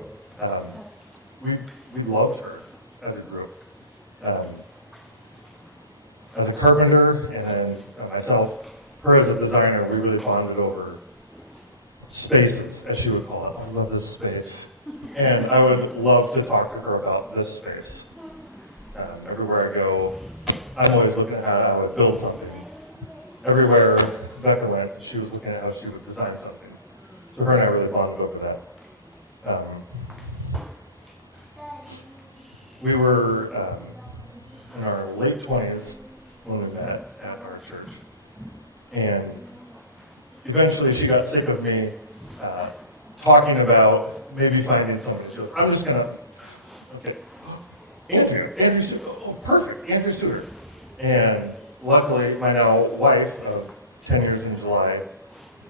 We loved her as a group. As a carpenter and then myself, her as a designer, we really bonded over spaces, as she would call it. I love this space. And I would love to talk to her about this space. Everywhere I go, I'm always looking at how I would build something. Everywhere Becca went, she was looking at how she would design something. So her and I really bonded over that. We were in our late 20s when we met at our church. And eventually she got sick of me talking about maybe finding somebody. She goes, I'm just gonna, okay, Andrew Suter, oh perfect, Andrew Suter. And luckily my now wife of 10 years in July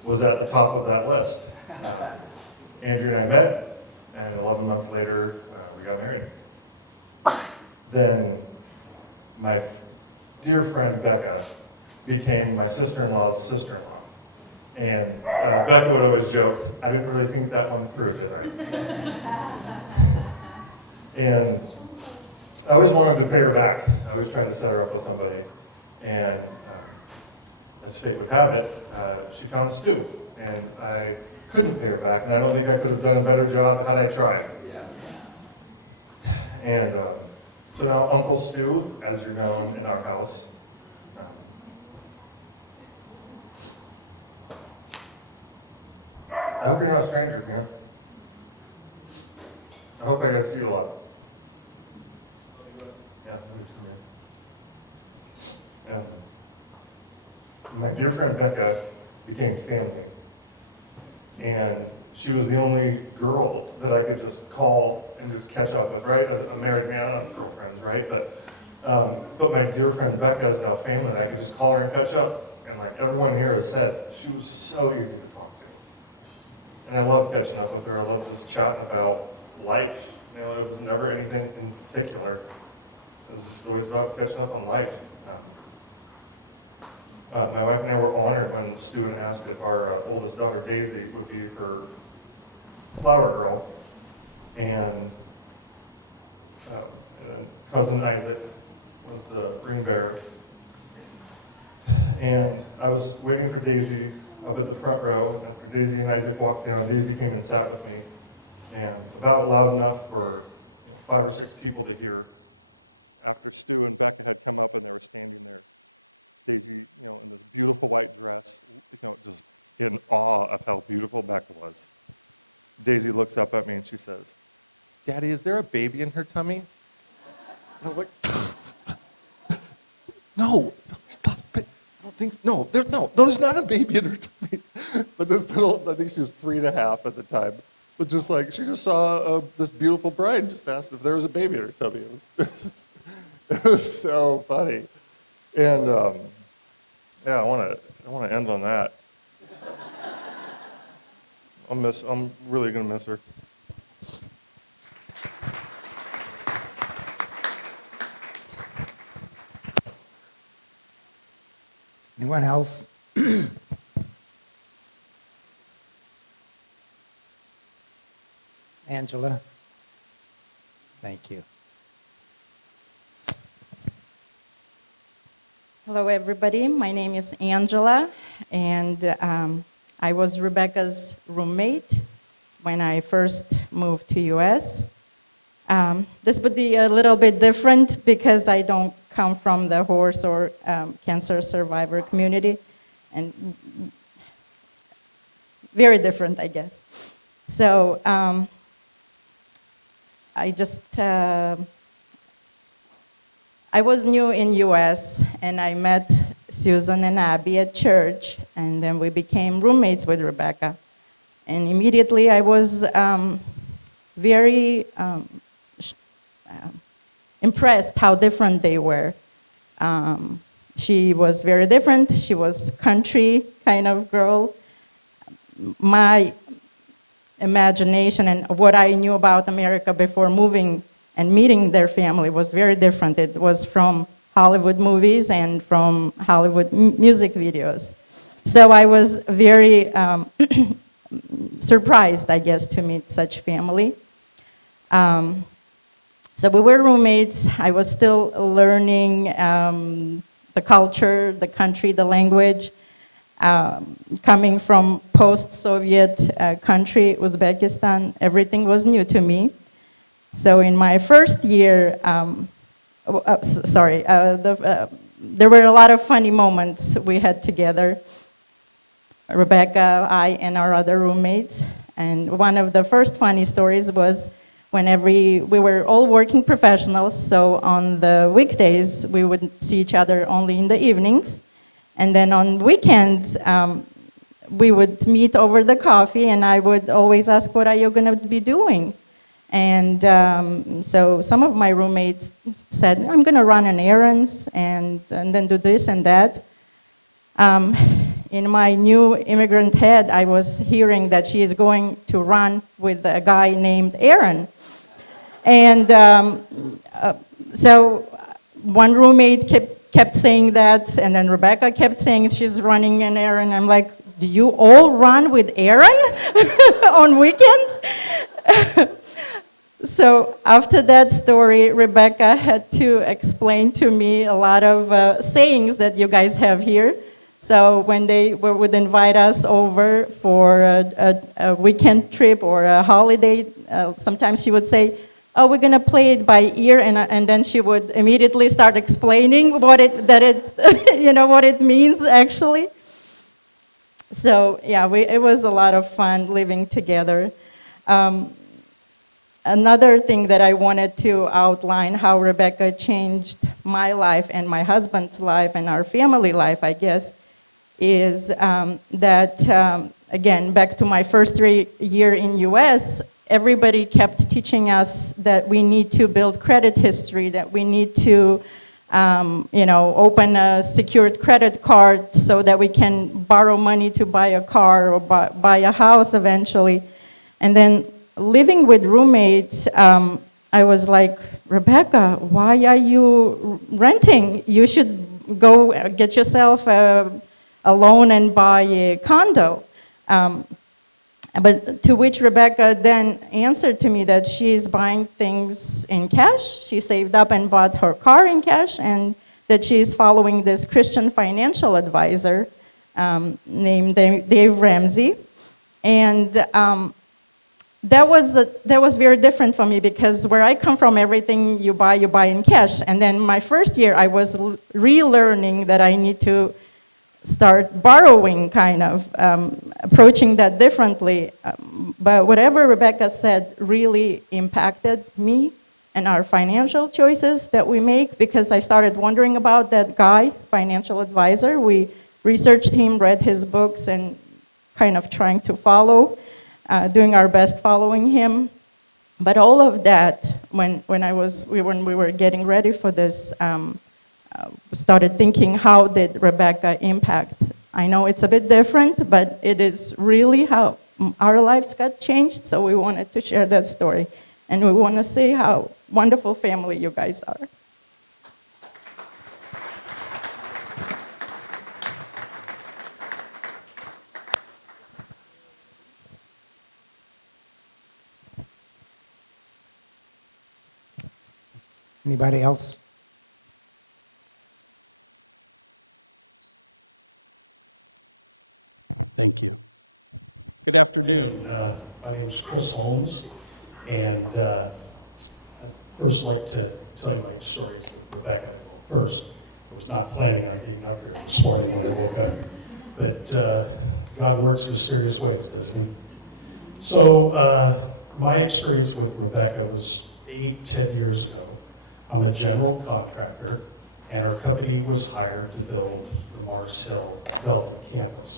was at the top of that list. Andrew and I met, and 11 months later we got married. Then my dear friend Becca became my sister-in-law's sister-in-law. And Becca would always joke, I didn't really think that one through, did I? And I always wanted to pay her back. I always tried to set her up with somebody. And as fate would have it, she found Stu. And I couldn't pay her back, and I don't think I could have done a better job had I tried. Yeah. And so now Uncle Stu, as you're known in our house, I hope you're not a stranger, man. I hope I get to see you a lot. Yeah, me too, man. My dear friend Becca became family. And she was the only girl that I could just call and just catch up with, right? A married man, I don't have girlfriends, right? But my dear friend Becca is now family, and I could just call her and catch up. And like everyone here has said, she was so easy to talk to. And I love catching up with her. I love just chatting about life. You know, it was never anything in particular. It was just always about catching up on life. My wife and I were honored when Stu asked if our oldest daughter, Daisy, would be her flower girl. And cousin Isaac was the ring bearer. And I was waiting for Daisy up at the front row. After Daisy and Isaac walked down, Daisy came and sat with me. And about loud enough for 5 or 6 people to hear. Good afternoon. My name is Chris Holmes, and I'd first like to tell you my story with Rebecca. First, I was not planning on getting up here this morning when I woke up, but God works in mysterious ways, doesn't he? So my experience with Rebecca was 10 years ago. I'm a general contractor, and our company was hired to build the Mars Hill Belgium campus.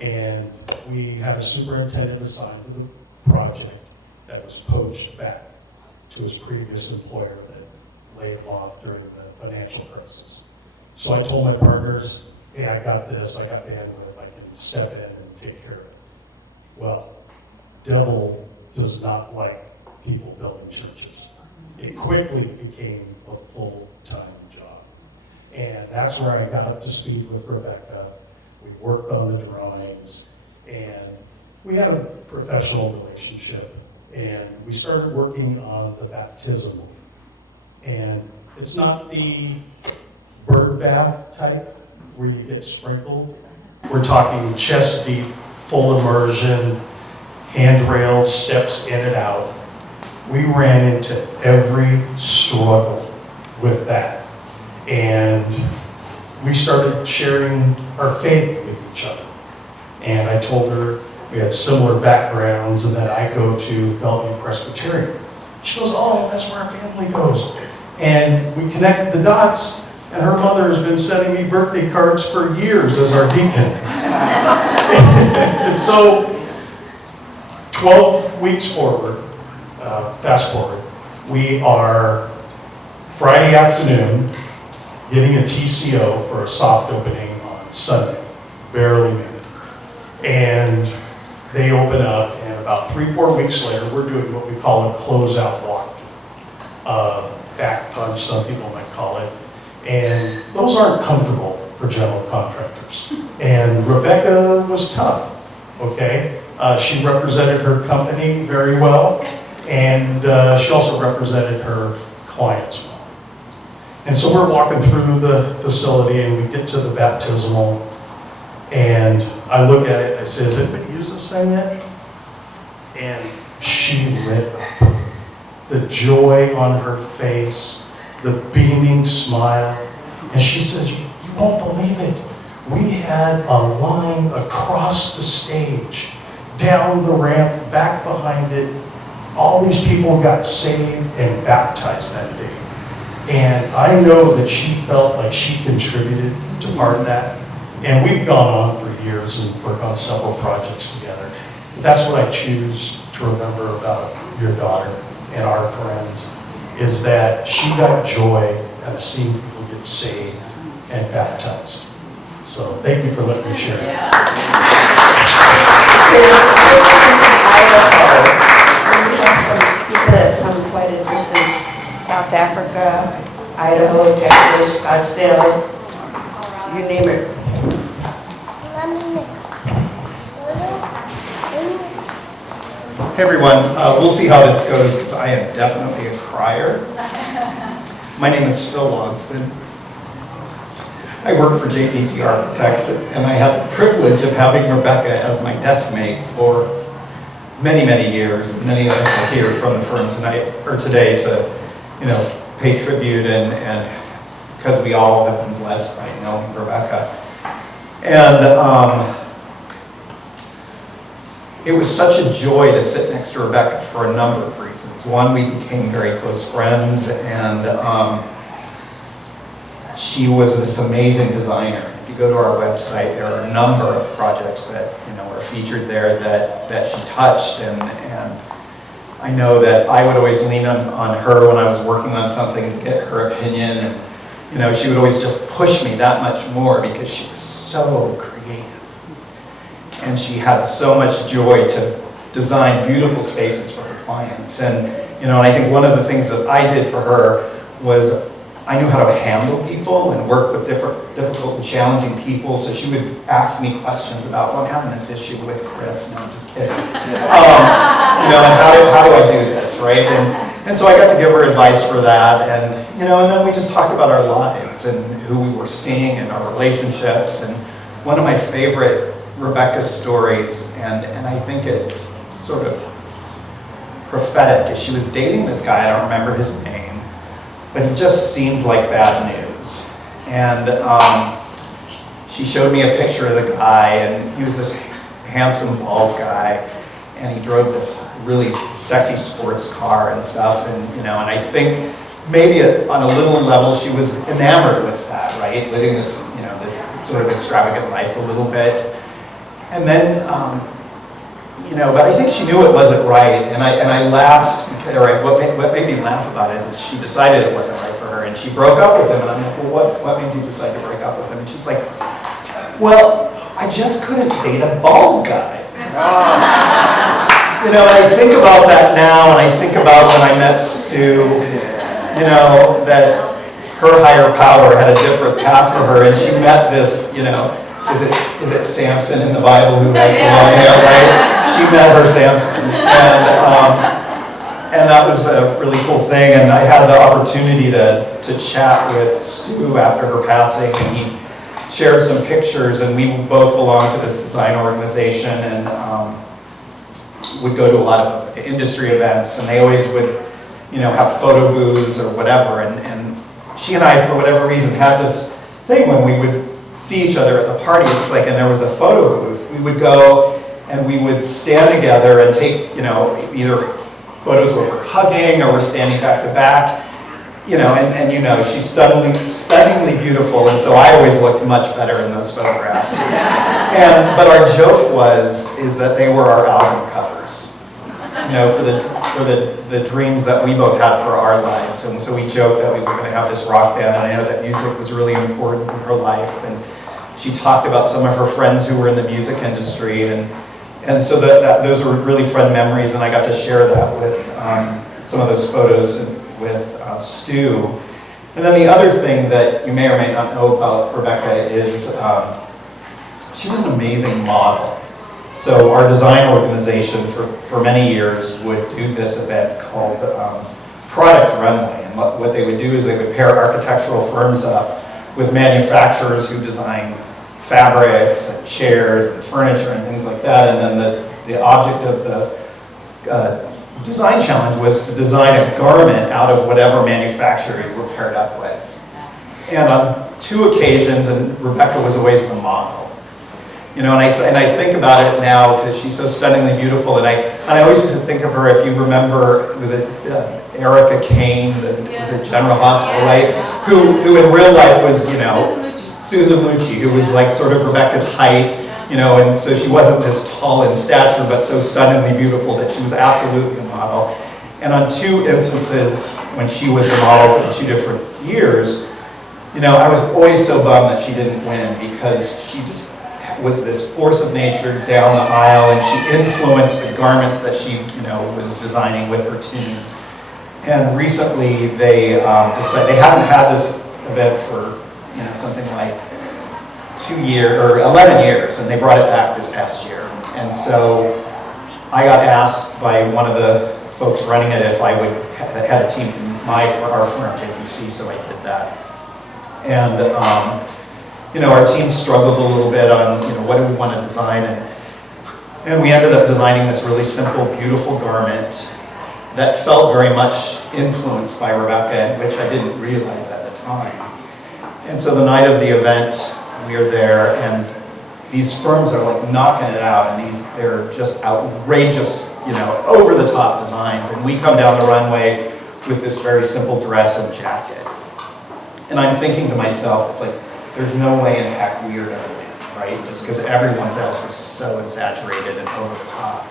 And we had a superintendent assigned to the project that was poached back to his previous employer that laid him off during the financial crisis. So I told my partners, hey, I got this, I got bandwidth, I can step in and take care of it. Well, devil does not like people building churches. It quickly became a full-time job. And that's where I got up to speed with Rebecca. We worked on the drawings, and we had a professional relationship, and we started working on the baptismal. And it's not the bird bath type where you get sprinkled. We're talking chest deep, full immersion, handrails, steps in and out. We ran into every struggle with that. And we started sharing our faith with each other. And I told her we had similar backgrounds and that I go to Bellevue Presbyterian. She goes, oh, that's where our family goes. And we connected the dots, and her mother has been sending me birthday cards for years as our deacon. And so 12 weeks forward, fast forward, we are Friday afternoon getting a TCO for a soft opening on Sunday, barely made it. And they open up, and about 3-4 weeks later, we're doing what we call a closeout walkthrough. Back punch, some people might call it. And those aren't comfortable for general contractors. And Rebecca was tough, okay? She represented her company very well, and she also represented her clients well. And so we're walking through the facility, and we get to the baptismal, and I look at it, and I say, has anybody used this thing yet? And she lit up. The joy on her face, the beaming smile, and she says, you won't believe it. We had a line across the stage, down the ramp, back behind it. All these people got saved and baptized that day. And I know that she felt like she contributed to part of that. And we've gone on for years and worked on several projects together. That's what I choose to remember about your daughter and our friends, is that she got joy out of seeing people get saved and baptized. So thank you for letting me share. We have some people that come quite a distance, South Africa, Idaho, Texas, Scottsdale, you name it. Hey everyone, we'll see how this goes because I am definitely a crier. My name is Phil Logston. I work for JPC Architects, and I had the privilege of having Rebecca as my desk mate for many, many years. Many of us are here from the firm tonight or today to, pay tribute and because we all have been blessed by knowing Rebecca. And it was such a joy to sit next to Rebecca for a number of reasons. One, we became very close friends, and she was this amazing designer. If you go to our website, there are a number of projects that are featured there that she touched, and I know that I would always lean on her when I was working on something to get her opinion, and she would always just push me that much more because she was so creative. And she had so much joy to design beautiful spaces for her clients. And I think one of the things that I did for her was I knew how to handle people and work with difficult and challenging people. So she would ask me questions about, well, I'm having this issue with Chris. No, I'm just kidding. And how do I do this, right? And so I got to give her advice for that. And then we just talked about our lives and who we were seeing and our relationships. And one of my favorite Rebecca's stories, and I think it's sort of prophetic. She was dating this guy, I don't remember his name, but he just seemed like bad news. And she showed me a picture of the guy, and he was this handsome, bald guy, and he drove this really sexy sports car and stuff, and and I think maybe on a little level she was enamored with that, right? Living this, this sort of extravagant life a little bit. And then, but I think she knew it wasn't right, and I laughed, or what made me laugh about it is she decided it wasn't right for her, and she broke up with him, and I'm like, well, what made you decide to break up with him? And she's like, well, I just couldn't date a bald guy. I think about that now, and I think about when I met Stu, that her higher power had a different path for her, and she met this, is it Samson in the Bible who has the long hair, right? She met her Samson, and that was a really cool thing, and I had the opportunity to chat with Stu after her passing, and he shared some pictures, and we both belonged to this design organization, and would go to a lot of industry events, and they always would, have photo booths or whatever, and she and I, for whatever reason, had this thing when we would see each other at the party, and there was a photo booth. We would go and we would stand together and take, either photos where we're hugging or we're standing back to back, and she's stunningly beautiful, and so I always looked much better in those photographs. But our joke is that they were our album covers, for the dreams that we both had for our lives, and so we joked that we were going to have this rock band, and I know that music was really important in her life, and she talked about some of her friends who were in the music industry, and so those were really fun memories, and I got to share that with some of those photos with Stu. And then the other thing that you may or may not know about Rebecca is she was an amazing model. So our design organization for many years would do this event called Product Runway. And what they would do is they would pair architectural firms up with manufacturers who design fabrics and chairs and furniture and things like that. And then the object of the design challenge was to design a garment out of whatever manufacturer you were paired up with. And on 2 occasions, and Rebecca was always the model. And I think about it now because she's so stunningly beautiful, and I always used to think of her, if you remember, was it Erica Kane, was it General Hospital, right? Who in real life was, Susan Lucci, who was like sort of Rebecca's height, and so she wasn't this tall in stature, but so stunningly beautiful that she was absolutely a model. And on 2 instances, when she was the model for 2 different years, I was always so bummed that she didn't win, because she just was this force of nature down the aisle, and she influenced the garments that she, was designing with her team. And recently, they decided they hadn't had this event for, something like 2 years or 11 years, and they brought it back this past year. And so I got asked by one of the folks running it if I would had a team from our firm, JPC, so I did that. And our team struggled a little bit on what do we want to design, and we ended up designing this really simple, beautiful garment that felt very much influenced by Rebecca, which I didn't realize at the time. And so the night of the event, we are there, and these firms are like knocking it out, and they're just outrageous, over the top designs. And we come down the runway with this very simple dress and jacket. And I'm thinking to myself, it's like, there's no way in heck we are going to win, right? Just because everyone else was so exaggerated and over the top.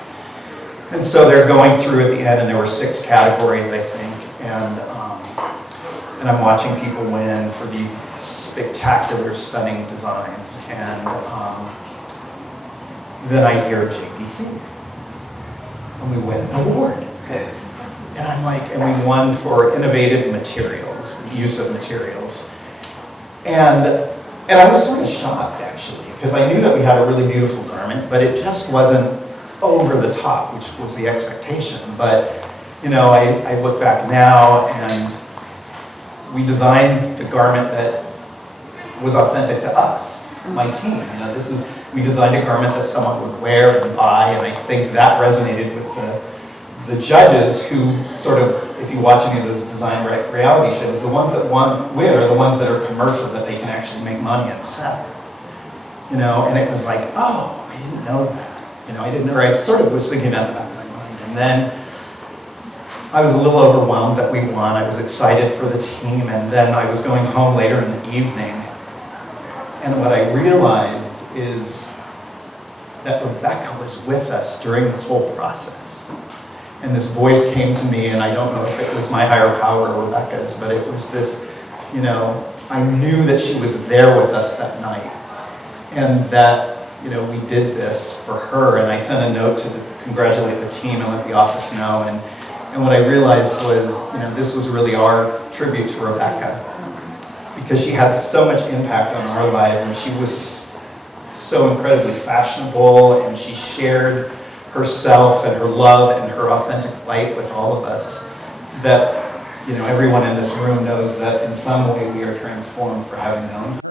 And so they're going through at the end, and there were 6 categories, I think, and I'm watching people win for these spectacular, stunning designs, and then I hear JPC, and we win an award. And I'm like, and we won for innovative materials, use of materials. And I was sort of shocked, actually, because I knew that we had a really beautiful garment, but it just wasn't over the top, which was the expectation. But, I look back now, and we designed the garment that was authentic to us. my team. You know, we designed a garment that someone would wear and buy, and I think that resonated with the judges who sort of, if you watch any of those design reality shows, the ones that win are the ones that are commercial, that they can actually make money and sell. You know, and it was like, oh, I didn't know that. You know, I didn't know, I sort of was thinking that in the back of my mind. And then I was a little overwhelmed that we won. I was excited for the team, and then I was going home later in the evening, and what I realized is that Rebecca was with us during this whole process. And this voice came to me, and I don't know if it was my higher power or Rebecca's, but it was this, you know, I knew that she was there with us that night. And that, you know, we did this for her. And I sent a note to congratulate the team and let the office know. And what I realized was, you know, this was really our tribute to Rebecca, because she had so much impact on our lives, and she was so incredibly fashionable, and she shared herself and her love and her authentic light with all of us, that, you know, everyone in this room knows that in some way we are transformed for having known her.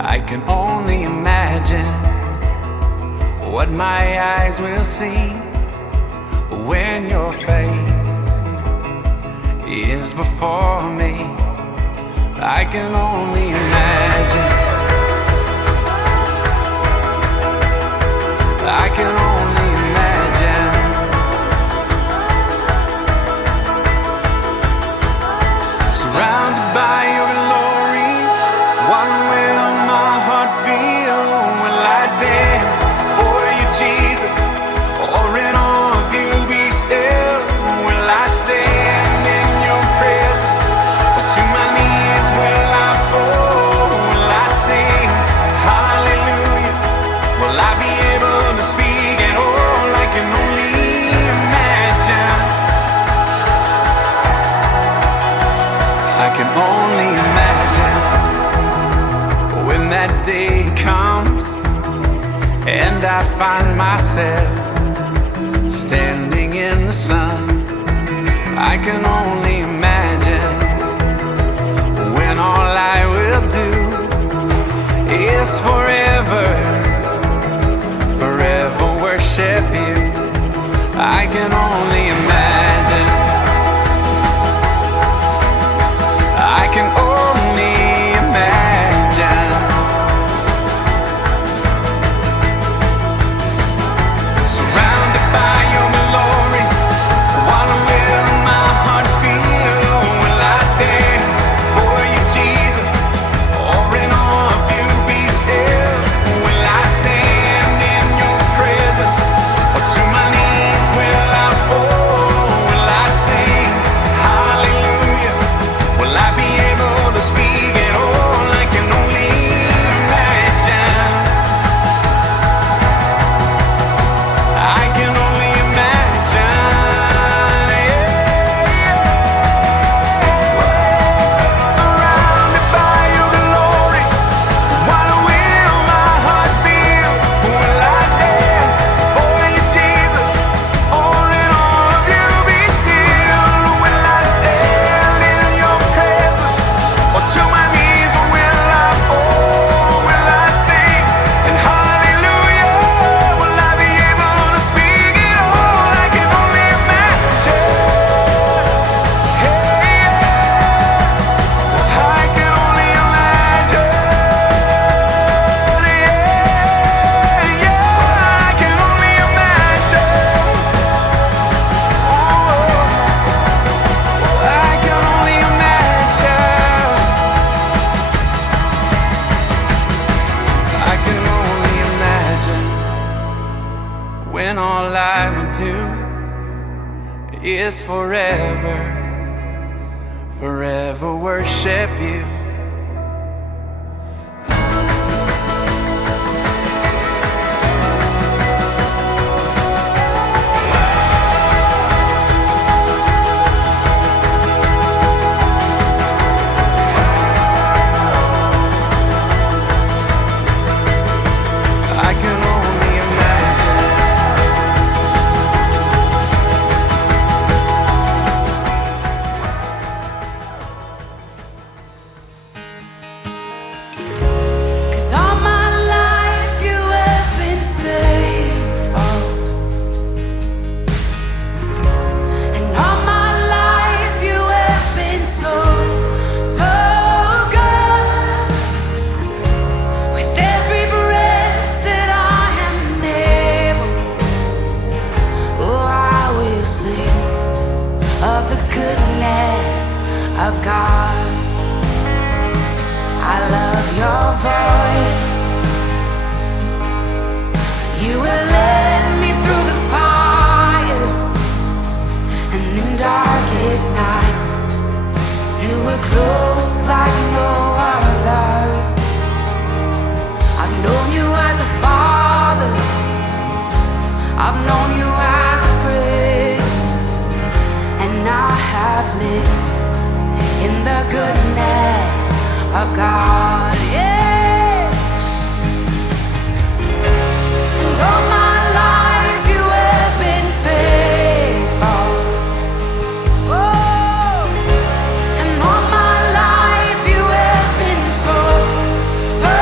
I can only imagine what my eyes will see when your face is before me. I can only imagine. I can only imagine. Surrounded by your glory, what will my heart feel? Will I dance for you, Jesus, or in awe of you be still? Will I stand in your presence, or to my knees will I fall? Will I sing hallelujah? Will I be able to speak at all? I can only imagine. I can only imagine when that day comes and I find myself standing in the sun. I can only imagine when all I will do is forever worship you. I can only imagine. I can only imagine. Surrounded by your glory, what will my heart feel? Will I dance for you, Jesus, or in awe of you be still? Will I stand in your presence, or to my knees will I fall? Will I sing hallelujah? Will I be able to speak at all? I can only imagine. I can only imagine. Surrounded by your glory, what will my heart feel? Will I dance for you, Jesus, or in awe of you be still? Will I stand in your presence, or to my knees will I fall? Will I sing in hallelujah? Will I be able to speak it all? I can only imagine. I can only imagine. I can only imagine. I can only imagine. I can only imagine when all I will do is forever worship you. I can only imagine. So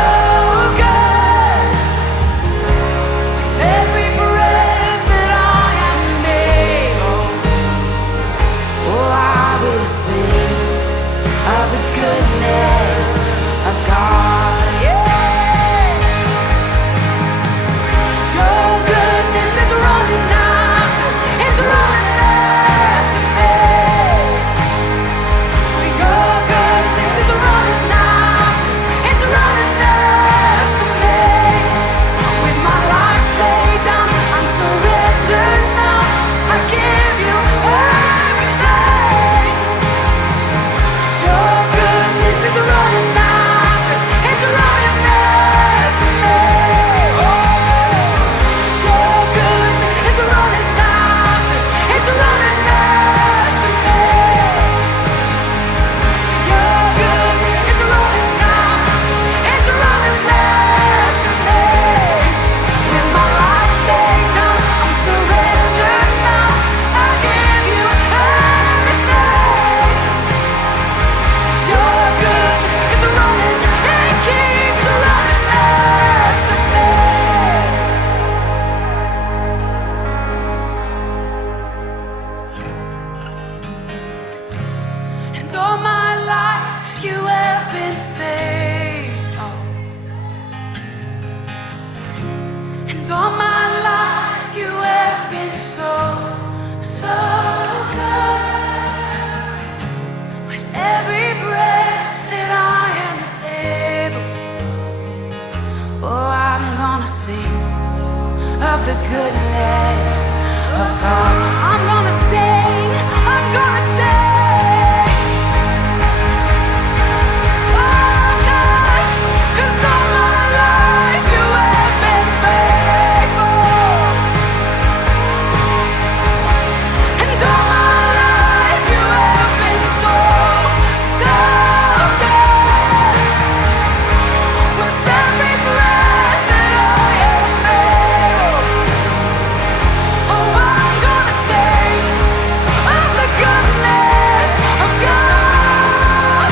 the goodness of God. I'm gonna sing, I'm gonna sing. Oh, 'cause all my life you have been faithful. And all my life you have been so, so good. With every breath that I am able, oh, I'm gonna sing of the goodness of God.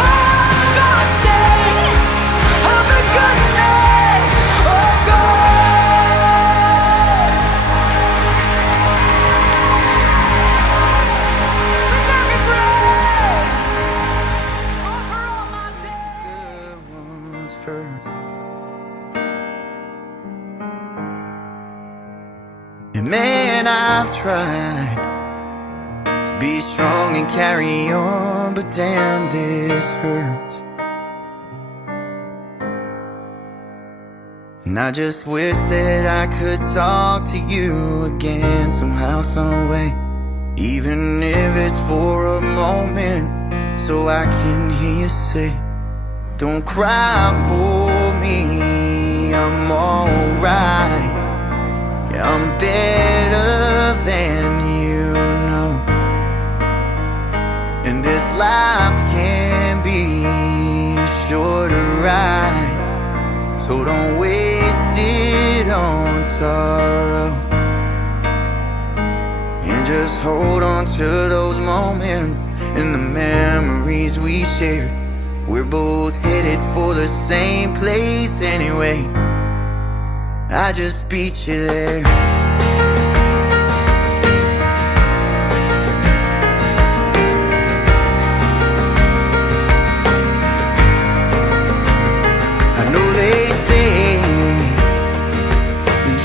Oh, I'm gonna sing of the goodness of God. With every breath, offer all my days. Good ones first. And man, I've tried to be strong and carry on, but damn, this hurts. And I just wish that I could talk to you again somehow, some way, even if it's for a moment, so I can hear you say, don't cry for me, I'm alright. Yeah, I'm better than you know. And this life can be a shorter ride, so don't waste it on sorrow. And just hold on to those moments and the memories we shared. We're both headed for the same place anyway. I just beat you there. I know they say,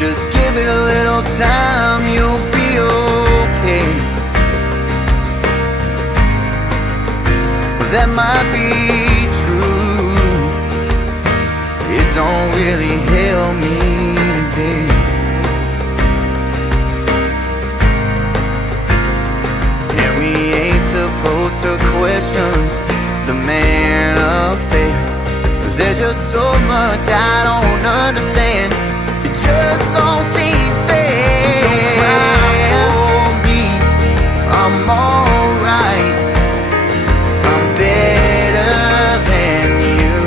just give it a little time, you'll be okay. But that might be true. It don't really help me today. And we ain't supposed to question the man upstairs, but there's just so much I don't understand. It just don't seem fair. Don't cry for me, I'm alright. I'm better than you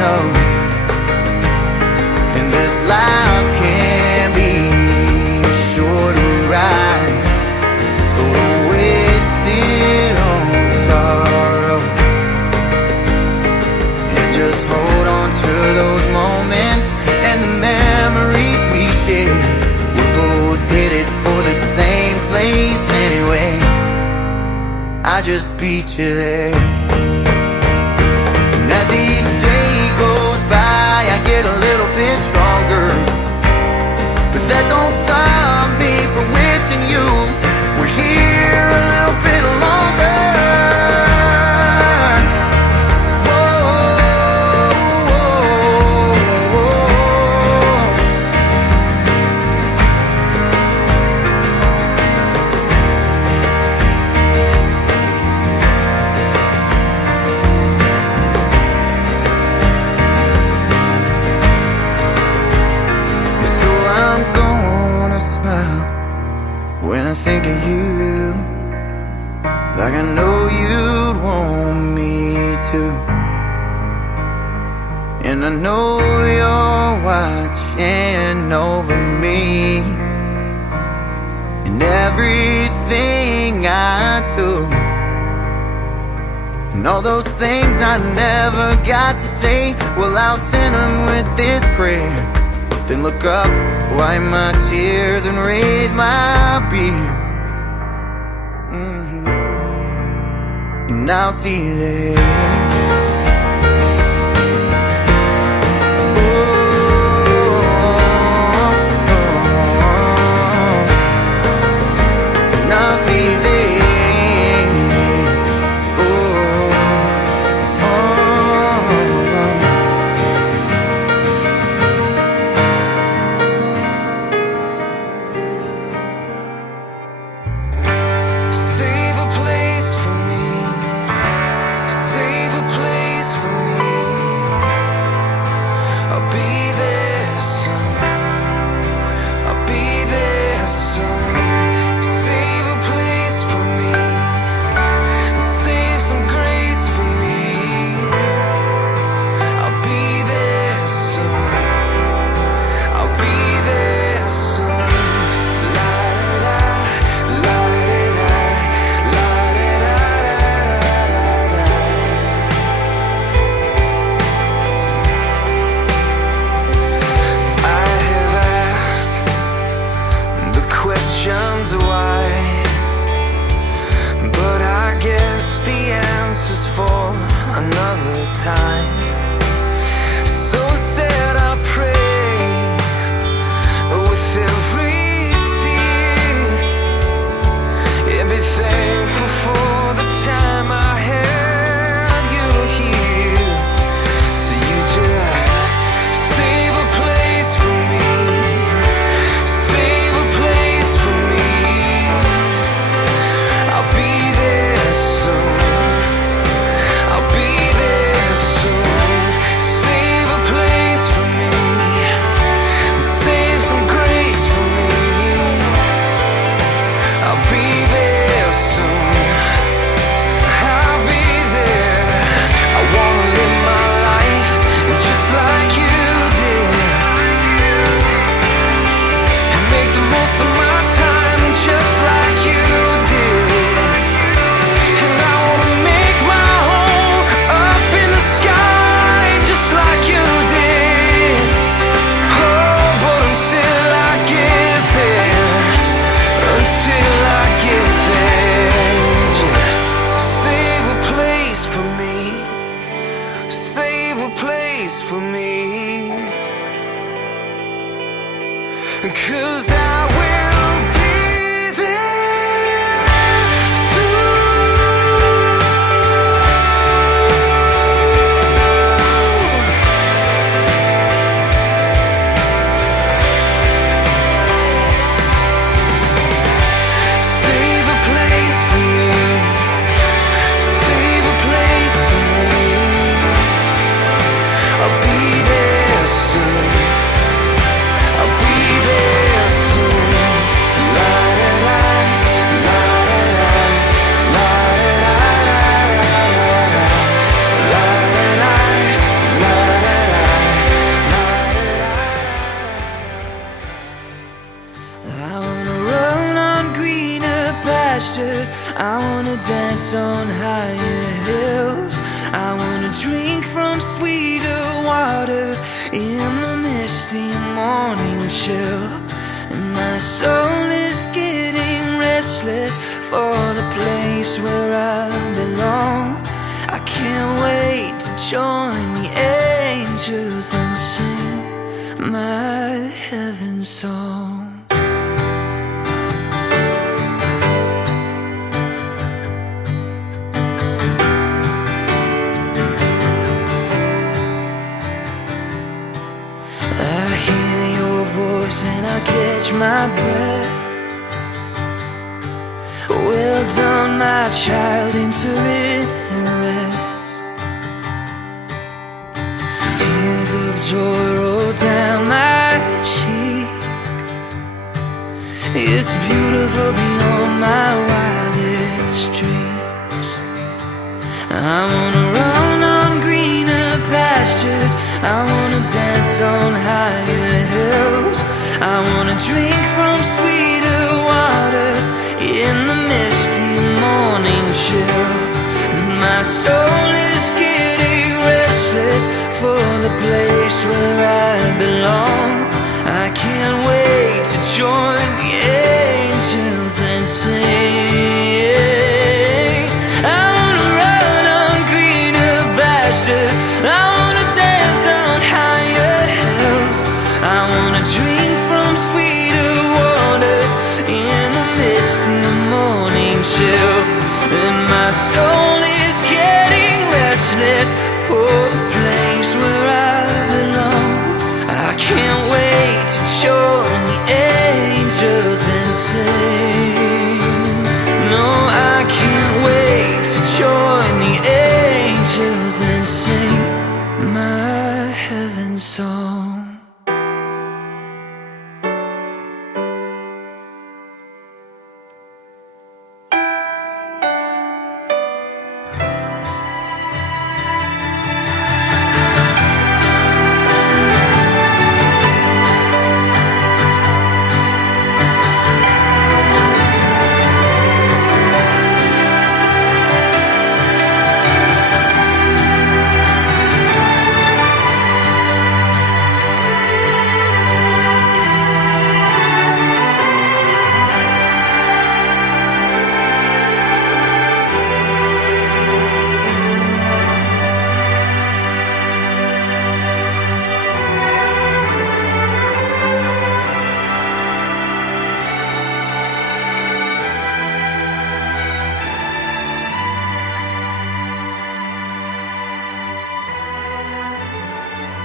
know. And this life can be a shorter ride, so don't waste it on sorrow. And just hold on to those moments and the memories we shared. We're both headed for the same place anyway. I just beat you there. And as each day goes by, I get a little bit stronger, but that don't stop me from wishing you were here a little bit longer. So I'm gonna smile when I think of you, like I know you'd want me to. And I know you're watching over me and everything I do. And all those things I never got to say, well, I'll send them with this prayer. Then look up, wipe my tears and raise my beer. And I'll see you there. And I'll see you there. place for me, 'cause I will be there soon. Save a place for me, save a place for me. I'll be there soon, I'll be there soon. La da da, la da da, la da da, la da da, la da da. I wanna run on greener pastures, I wanna dance on higher hills, I wanna drink from sweeter waters in the misty morning chill. And my soul is getting restless for the place where I belong. I can't wait to join the angels and sing my heaven song. I hear your voice and I catch my breath. Well done, my child, enter in and rest. Tears of joy roll down my cheek. It's beautiful beyond my wildest dreams. I wanna run on greener pastures, I wanna dance on higher hills, I wanna drink from sweeter waters in the misty morning chill. And my soul is getting restless for the place where I belong. I can't wait to join the angels and sing. I wanna run on greener pastures, I wanna dance on higher hills, I wanna drink from sweeter waters in the misty morning chill. And my soul is getting restless for the place where I belong. I can't wait to join the angels and sing. No, I can't wait to join the angels and sing my heaven song.